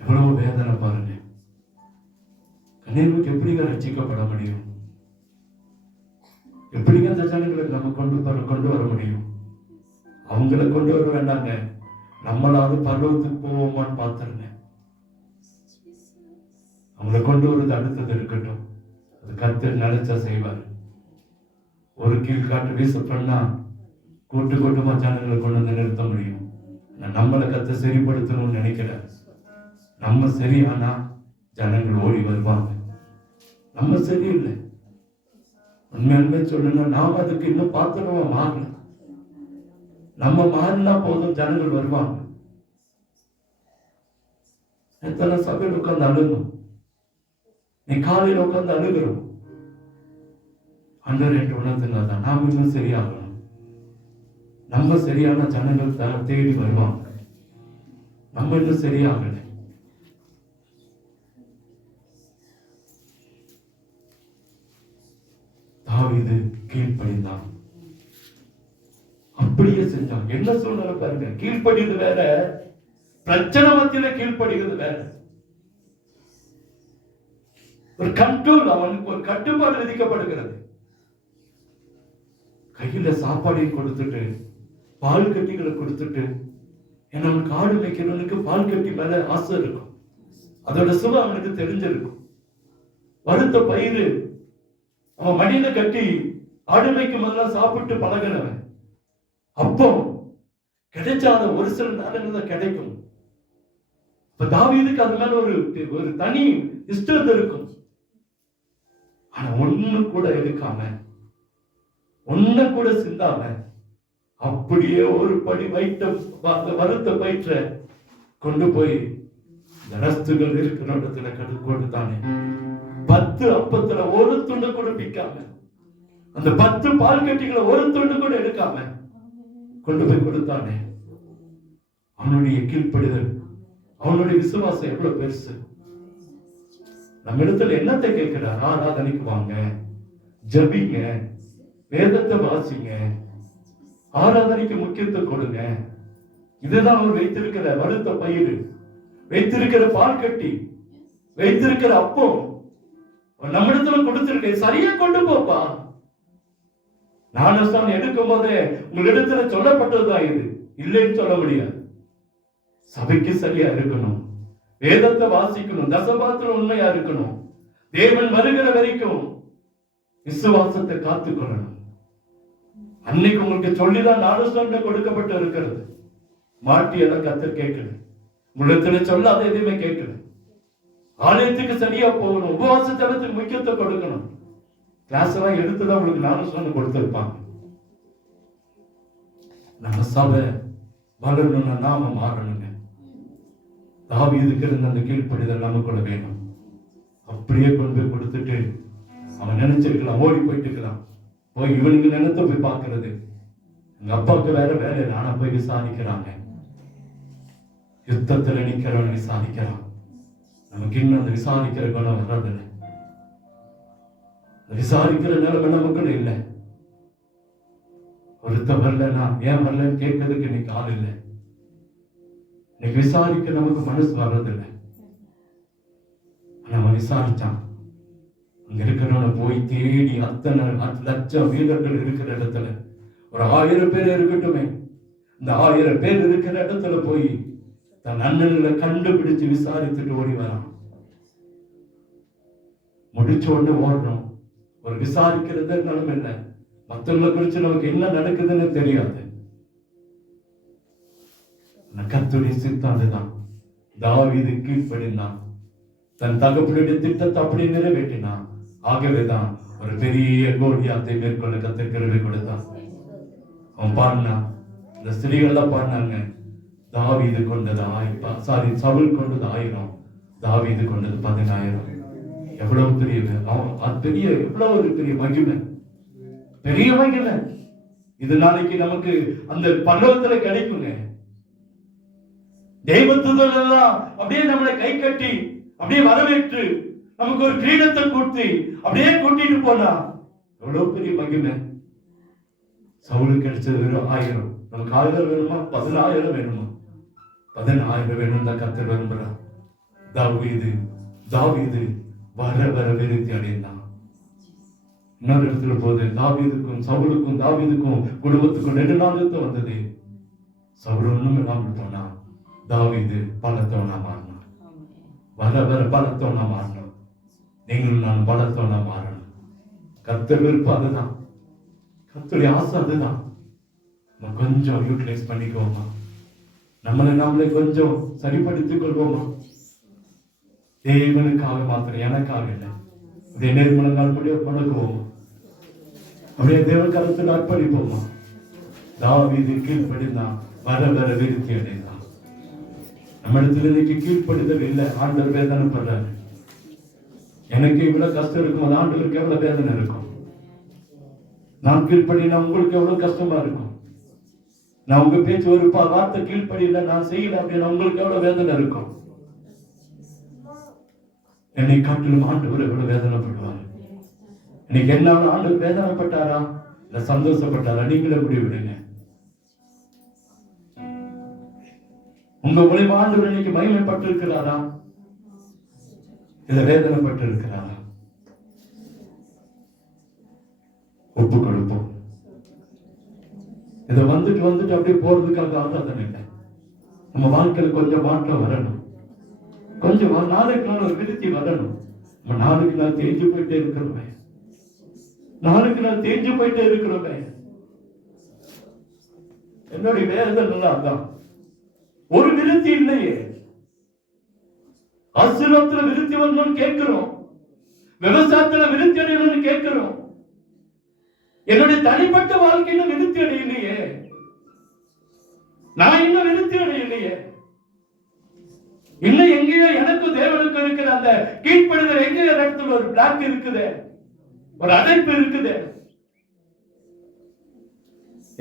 எவ்வளவு வேதனை பாருங்க. கண்ணீருக்கு எப்படிங்க ரட்சிக்கப்பட முடியும்? எப்படிங்க அந்த ஜனங்களுக்கு நம்ம கொண்டு வர முடியும்? அவங்கள கொண்டு வர வேண்டாங்க, நம்மளாவது பருவத்துக்கு போவோமான்னு பார்த்துருங்க. அவங்களை கொண்டு வருவது அடுத்தது இருக்கட்டும், அது கர்த்தர் நினைச்சா செய்வார். ஒரு கீழ்காட்டு வீச பண்ணா கூட்டமா ஜனங்களை கொண்டு வந்து நிறுத்த முடியும். நம்மளை கர்த்தர் சரிப்படுத்தணும்னு நினைக்கிறேன். நம்ம சரியானா ஜனங்கள் ஓடி வருவாங்க. நம்ம சரியில்லை, உண்மையுமே சொல்லணும்னா நாம அதுக்கு இன்னும் பாத்திரமா மாறல. நம்ம மாறினா போதும், ஜனங்கள் வருவாங்க. எத்தனை சபையில் உட்கார்ந்து அழுகணும், நீ காலையில் உட்கார்ந்து அழுகிறோம். அண்டர் என்று உணர்த்தினாதான் நாம் இன்னும் சரியாகணும். நம்ம சரியான ஜனங்கள் தேடி வருவாங்க. நம்ம இன்னும் சரியாகல. தாவீது கீழ்ப்படிந்தான். அப்படியே செஞ்சான். என்ன சூழ்நிலை பாருங்க. கீழ்ப்படிது வேற, பிரச்சனை மத்தியில கீழ்ப்படிகிறது வேற. ஒரு கண்ட்ரோல், அவனுக்கு ஒரு கட்டுப்பாடு விதிக்கப்படுகிறது. கையில சாப்பாடையும் கொடுத்துட்டு பால் கட்டிகளை கொடுத்துட்டு, ஏன்னா அவனுக்கு ஆடு வைக்கிறவனுக்கு பால் கட்டி மேல ஆசை இருக்கும், அதோட சுவை அவனுக்கு தெரிஞ்சிருக்கும். வறுத்த பயிறு அவன் மடியில கட்டி ஆடு வைக்கும் போதெல்லாம் சாப்பிட்டு பழகினவன். அப்போ கிடைச்சாத ஒரு சில நேரங்கள்ல கிடைக்கும். இப்ப தாவீதுக்கு அது மேல ஒரு தனி இஷ்டம் இருக்கும். ஆனா ஒண்ணு கூட எடுக்காம, ஒண்ணு கூட சிந்தாம, அப்படியே ஒரு படி வறுத்த பயிற்ற கொண்டு போய் ரஸ்துகள் இருக்கிற இடத்துல கொடுத்தானே. 10 அப்பத்துல ஒரு துண்டு கூட பிக்காம, அந்த 10 பால் கட்டிகளை ஒரு துண்டு கூட எடுக்காம கொண்டு போய் கொடுத்தானே. அவனுடைய கீழ்ப்படிதல், அவனுடைய விசுவாசம் எவ்வளவு பெருசு. நம்ம இடத்துல என்னத்தை கேட்கிறார்? ஆராதனைக்கு வாங்க, ஜபிங்க, வேதத்தை வாசிங்க, ஆராதனைக்கு முக்கியத்துவம் கொடுங்க. இதுதான் அவர் வைத்திருக்கிற வறுத்த பயிறு, வைத்திருக்கிற பால் கட்டி, வைத்திருக்கிற அப்பம் நம்மிடத்துல கொடுத்திருக்க. சரியா கொண்டு போப்பா. ஞானஸ்தானம் எடுக்கும் போதே உங்களிடத்துல சொல்லப்பட்டதுதான் இது, இல்லைன்னு சொல்ல முடியாது. சபைக்கு சரியா இருக்கணும், வேதத்தை வாசிக்கணும், தசபாத்திரம் உண்மையா இருக்கணும், தேவன் வருகிற வரைக்கும் விசுவாசத்தை காத்துக்கொள்ளணும். அன்னைக்கு உங்களுக்கு சொல்லிதான் ஞானஸ்தானம் கொடுக்கப்பட்டு இருக்கிறது. மாட்டி எல்லாம் கத்தர் கேட்கல, உங்களிடத்துல சொல்லாத எதுவுமே கேட்கல. ஆலயத்துக்கு சரியா போகணும், உபவாச ஜபத்துக்கு முக்கியத்துவம் கொடுக்கணும். கிளாஸ் எல்லாம் எடுத்துதான் உங்களுக்கு ஞானஸ்தானம் கொடுத்திருப்பாங்க. நம்ம சபை வளரணும்னா நாம மாறணுங்க. தாவீதுக்கு இருந்த அந்த கீழ்ப்படிதல் நமக்குள்ள வேணும். அப்படியே கொண்டு போய் கொடுத்துட்டு அவன் நினைச்சிருக்கலாம், ஓடி போயிட்டு இருக்கலாம். போய் இவனுக்கு நினைத்த போய் பார்க்கறது, எங்க அப்பாவுக்கு வேற வேலை, நானா போய் விசாரிக்கிறாங்க. யுத்தத்துல நிக்கிறவன் விசாரிக்கிறான். நமக்கு இன்னும் அந்த விசாரிக்கிற குணம் வர்றதில்லை. விசாரிக்கிற நிலைமை நமக்குள்ள இல்லை. ஒருத்த வரலன்னா ஏன் வரலன்னு கேட்கறதுக்கு இன்னைக்கு ஆள் இல்லை. இன்னைக்கு விசாரிக்க நமக்கு மனசு வர்றதில்லை. நம்ம விசாரிச்சான். அங்க இருக்கிறவன போய் தேடி, அத்தனை லட்சம் வீரர்கள் இருக்கிற இடத்துல ஒரு 1000 பேர் இருக்கட்டுமே, இந்த 1000 பேர் இருக்கிற இடத்துல போய் தன் அண்ணன்களை கண்டுபிடிச்சு விசாரித்துட்டு ஓடி வரான். முடிச்ச உடனே ஓடுறோம். ஒரு விசாரிக்கிறது நிலைமை இல்லை. மற்றவங்களை குறிச்சு நமக்கு என்ன நடக்குதுன்னு தெரியாது. கர்த்தருடைய சித்தம் அதுதான். தாவீது கீழ்ப்படிந்தான், தன் தகப்பனுடைய திட்டத்தை அப்படி நிறைவேற்றினான். ஆகவேதான் ஒரு பெரிய கோலியாத்தை மேற்கொள்ள கர்த்தர் கிருபை கொடுத்தான். அவன் பாடினான், இந்த ஸ்திரீகள் தான் பாடினாங்க, தாவீது கொண்டது 1000, சவுல் கொண்டது 1000, தாவீது கொண்டது 10000. எவ்வளவு பெரிய எவ்வளவு ஒரு பெரிய மகிமை, பெரிய மகிமை. இது நாளைக்கு நமக்கு அந்த பல்லவத்துல கிடைக்குங்க. தெய்வத்துதல் எல்லாம் அப்படியே நம்மளை கை கட்டி அப்படியே வரவேற்று நமக்கு ஒரு கிரீடத்தை கொடுத்து அப்படியே கூட்டிட்டு போனா எவ்வளவு பெரிய மகிமை. சவுலுக்கு கிடைச்சது வெறும் 1000, நமக்கு 1000 வேணுமா? 10000 வேணுமா? 10000 வேணும் தான் கர்த்தர் விரும்புறார். தாவீது வர வர விருத்தி அடைந்தான். இன்னொரு இடத்துல போது தாவீதுக்கும் சவுலுக்கும் தாவீதுக்கும் குடும்பத்துக்கும் நெடுநாளத்து வந்தது. சவுல் ஒண்ணும் இல்லாமல் போனா, தாவீது பலத்தவனா மாறினான். வர வர பலத்தவனா மாறணும். நீங்களும் நான் பலத்தவனா மாறணும். கர்த்தர் விருப்பம் அதுதான், கர்த்தருடைய ஆசை அதுதான். நம்ம கொஞ்சம் யூட்டிலைஸ் பண்ணிக்குவோமா? நம்மளே கொஞ்சம் சரிப்படுத்திக் கொள்வோமா? தேவனுக்காக மாத்திரம், எனக்காக இல்லை. அப்படியே நேர்மலங்கால் முடிய பழகுவோமா? அப்படியே தேவன் கருத்தில் அர்ப்பணிப்போமா? தாவீது கீழ்ப்படிந்தான், வர வர விருத்தி அடைந்தான். நம்ம இடத்துல இன்னைக்கு கீழ்ப்படிதல் இல்லை. ஆண்டவர் வேதனை பண்றாரு. எனக்கு இவ்வளவு கஷ்டம் இருக்கும், அது ஆண்டவருக்கு எவ்வளவு வேதனை இருக்கும். நான் கீழ்ப்படினா உங்களுக்கு எவ்வளவு கஷ்டமா இருக்கும். நான் உங்க பேச்சு ஒரு வார்த்தை கீழ்ப்படியில நான் செய்யல அப்படின்னா உங்களுக்கு எவ்வளவு வேதனை இருக்கும். என்னை காட்டிலும் ஆண்டவர் எவ்வளவு வேதனைப்படுவார். இன்னைக்கு என்ன ஆண்டவர் வேதனைப்பட்டாரா இல்ல சந்தோஷப்பட்டாரா? நீங்களே முடிவு விடுங்க. உங்க மூலியமா ஆண்டவர் இன்னைக்கு மகிமைப்பட்டு இருக்கிறாரா இல்ல வேதனைப்பட்டு இருக்கிறாரா? ஒப்பு கொடுப்போம். இதை வந்துட்டு அப்படியே போறதுக்காக ஆராதனை இல்லை. நம்ம வாழ்க்கையில கொஞ்சம் மாற்றம் வரணும். கொஞ்சம் நாளைக்கு நாள் ஒரு விருத்தி வரணும். நம்ம நாளுக்கு நாள் தேஞ்சு போயிட்டே இருக்கிறோமே. நாளுக்கு நாள் தேஞ்சு போயிட்டே இருக்கிறோமே. என்னுடைய வேதனை அதான். ஒரு விருத்தி இல்லையே. ஆசீர்வாதத்துல விருத்தி வரணும்னு கேட்கிறோம். விவசாயத்துல விருத்தி அடையணும்னு கேட்கிறோம். என்னுடைய தனிப்பட்ட வாழ்க்கையில விருத்தி அடையலையே. நான் இன்னும் விருத்தி அடையலையே. இன்னும் எங்கேயோ எனக்கு தேவனுக்கு இருக்கிற அந்த கீழ்ப்படுதல் எங்கேயோ இடத்துல ஒரு பிளாக் இருக்குது, ஒரு அடைப்பு இருக்குது.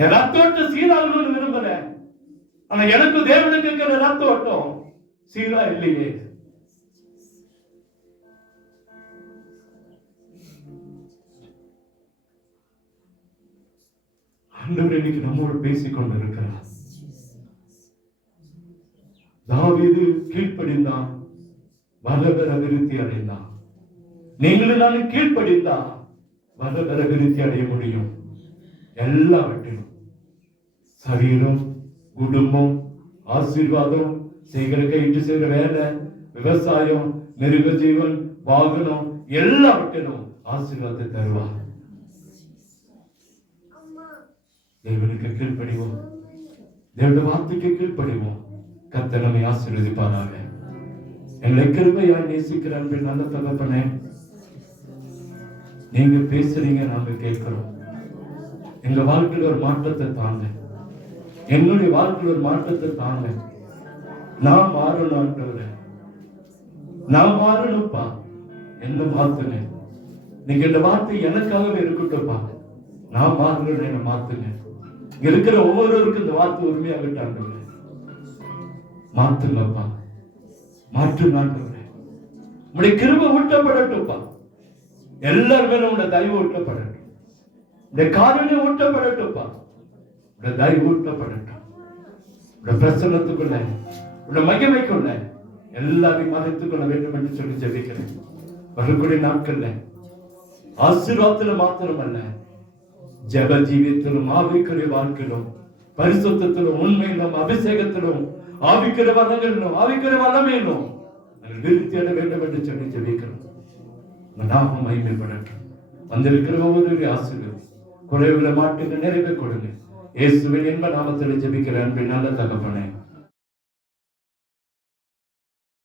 என் ரத்தோட்டம் சீராகணும்னு விரும்புறேன். ஆனா எனக்கு தேவனுக்கு இருக்கிற ரத்த ஓட்டம் சீரா இல்லையே. ஆண்டவர் இன்னைக்கு நம்மோடு பேசிக் கொண்டிருக்கிறார். தாவீது கீழ்ப்படிந்தான், வல்லவர விருத்தி அடைந்தான். நீங்களும் நானும் கீழ்ப்படிந்தா வல்லவர விருத்தி அடைய முடியும். எல்லாவற்றிலும் சரீரம், குடும்பம், ஆசீர்வாதம், செய்கிற கைட்டு செய்கிற வேலை, விவசாயம், மிருக ஜீவன், வாகனம், எல்லாவற்றிலும் ஆசீர்வாதத்தை தருவார். தேவனுக்கு கீழ்ப்படிவோம். தேவனுடைய வார்த்தைக்கு கீழ்ப்படிவோம். கர்த்தர் நம்மை ஆசீர்வதிப்பாராக. எங்களை கிருபையாய் நேசிக்கிற அன்பின் நல்ல தகப்பனே, நீங்க பேசுறீங்க, நாங்க கேட்கிறோம். எங்க வாழ்க்கையில ஒரு மாற்றத்தை தாங்க. என்னுடைய வாழ்க்கையில் ஒரு மாற்றத்தை தாங்க. நான் மாறணும், நான் மாறணும்ப்பா. என்ன மாத்துங்க. நீங்க இந்த வார்த்தை எனக்காகவே இருக்கட்டும்ப்பா. நான் மாறணும், என்ன மாத்துங்க. இருக்கிற ஒவ்வொருவருக்கும் இந்த வார்த்தை உரிமையாகட்டாங்க. மாத்துங்கப்பா, மாற்று நாட்டவரே. உங்களுடைய கிருபை ஊட்டப்படட்டும்ப்பா. எல்லாருமே நம்முடைய தயவு ஊட்டப்படட்டும். இந்த காரணம் ஊட்டப்படட்டும்ப்பா. தயவு ஊட்டப்படட்டும். பிரசன்னத்துக்குள்ள, மகிமைக்குள்ள எல்லாரையும் மறைத்துக்கொள்ள வேண்டும் என்று சொல்லி ஜெபிக்கிறேன். வரக்கூடிய நாட்கள்ல ஆசீர்வாதத்துல மாத்திரமல்ல, ஜெப ஜீவியத்திலும், ஆவிக்குரிய வாழ்க்கையிலும், பரிசுத்தத்திலும், உண்மையிலும், அபிஷேகத்திலும், ஆவிக்குரிய வரங்களிலும், ஆவிக்குரிய வல்லமையிலும் விருத்தி அடைய வேண்டும் என்று சொல்லி ஜெபிக்கிறோம். நாமும் மகிமைப்படட்டும். வந்திருக்கிற ஒவ்வொரு ஆசீர்வாதம், குறைவுகளை மாட்டுங்க, நிறைவே கொடுங்க. இயேசுவின் இன்ப நாமத்தில் ஜெபிக்கிற அன்பின் நல்ல தகப்பனே.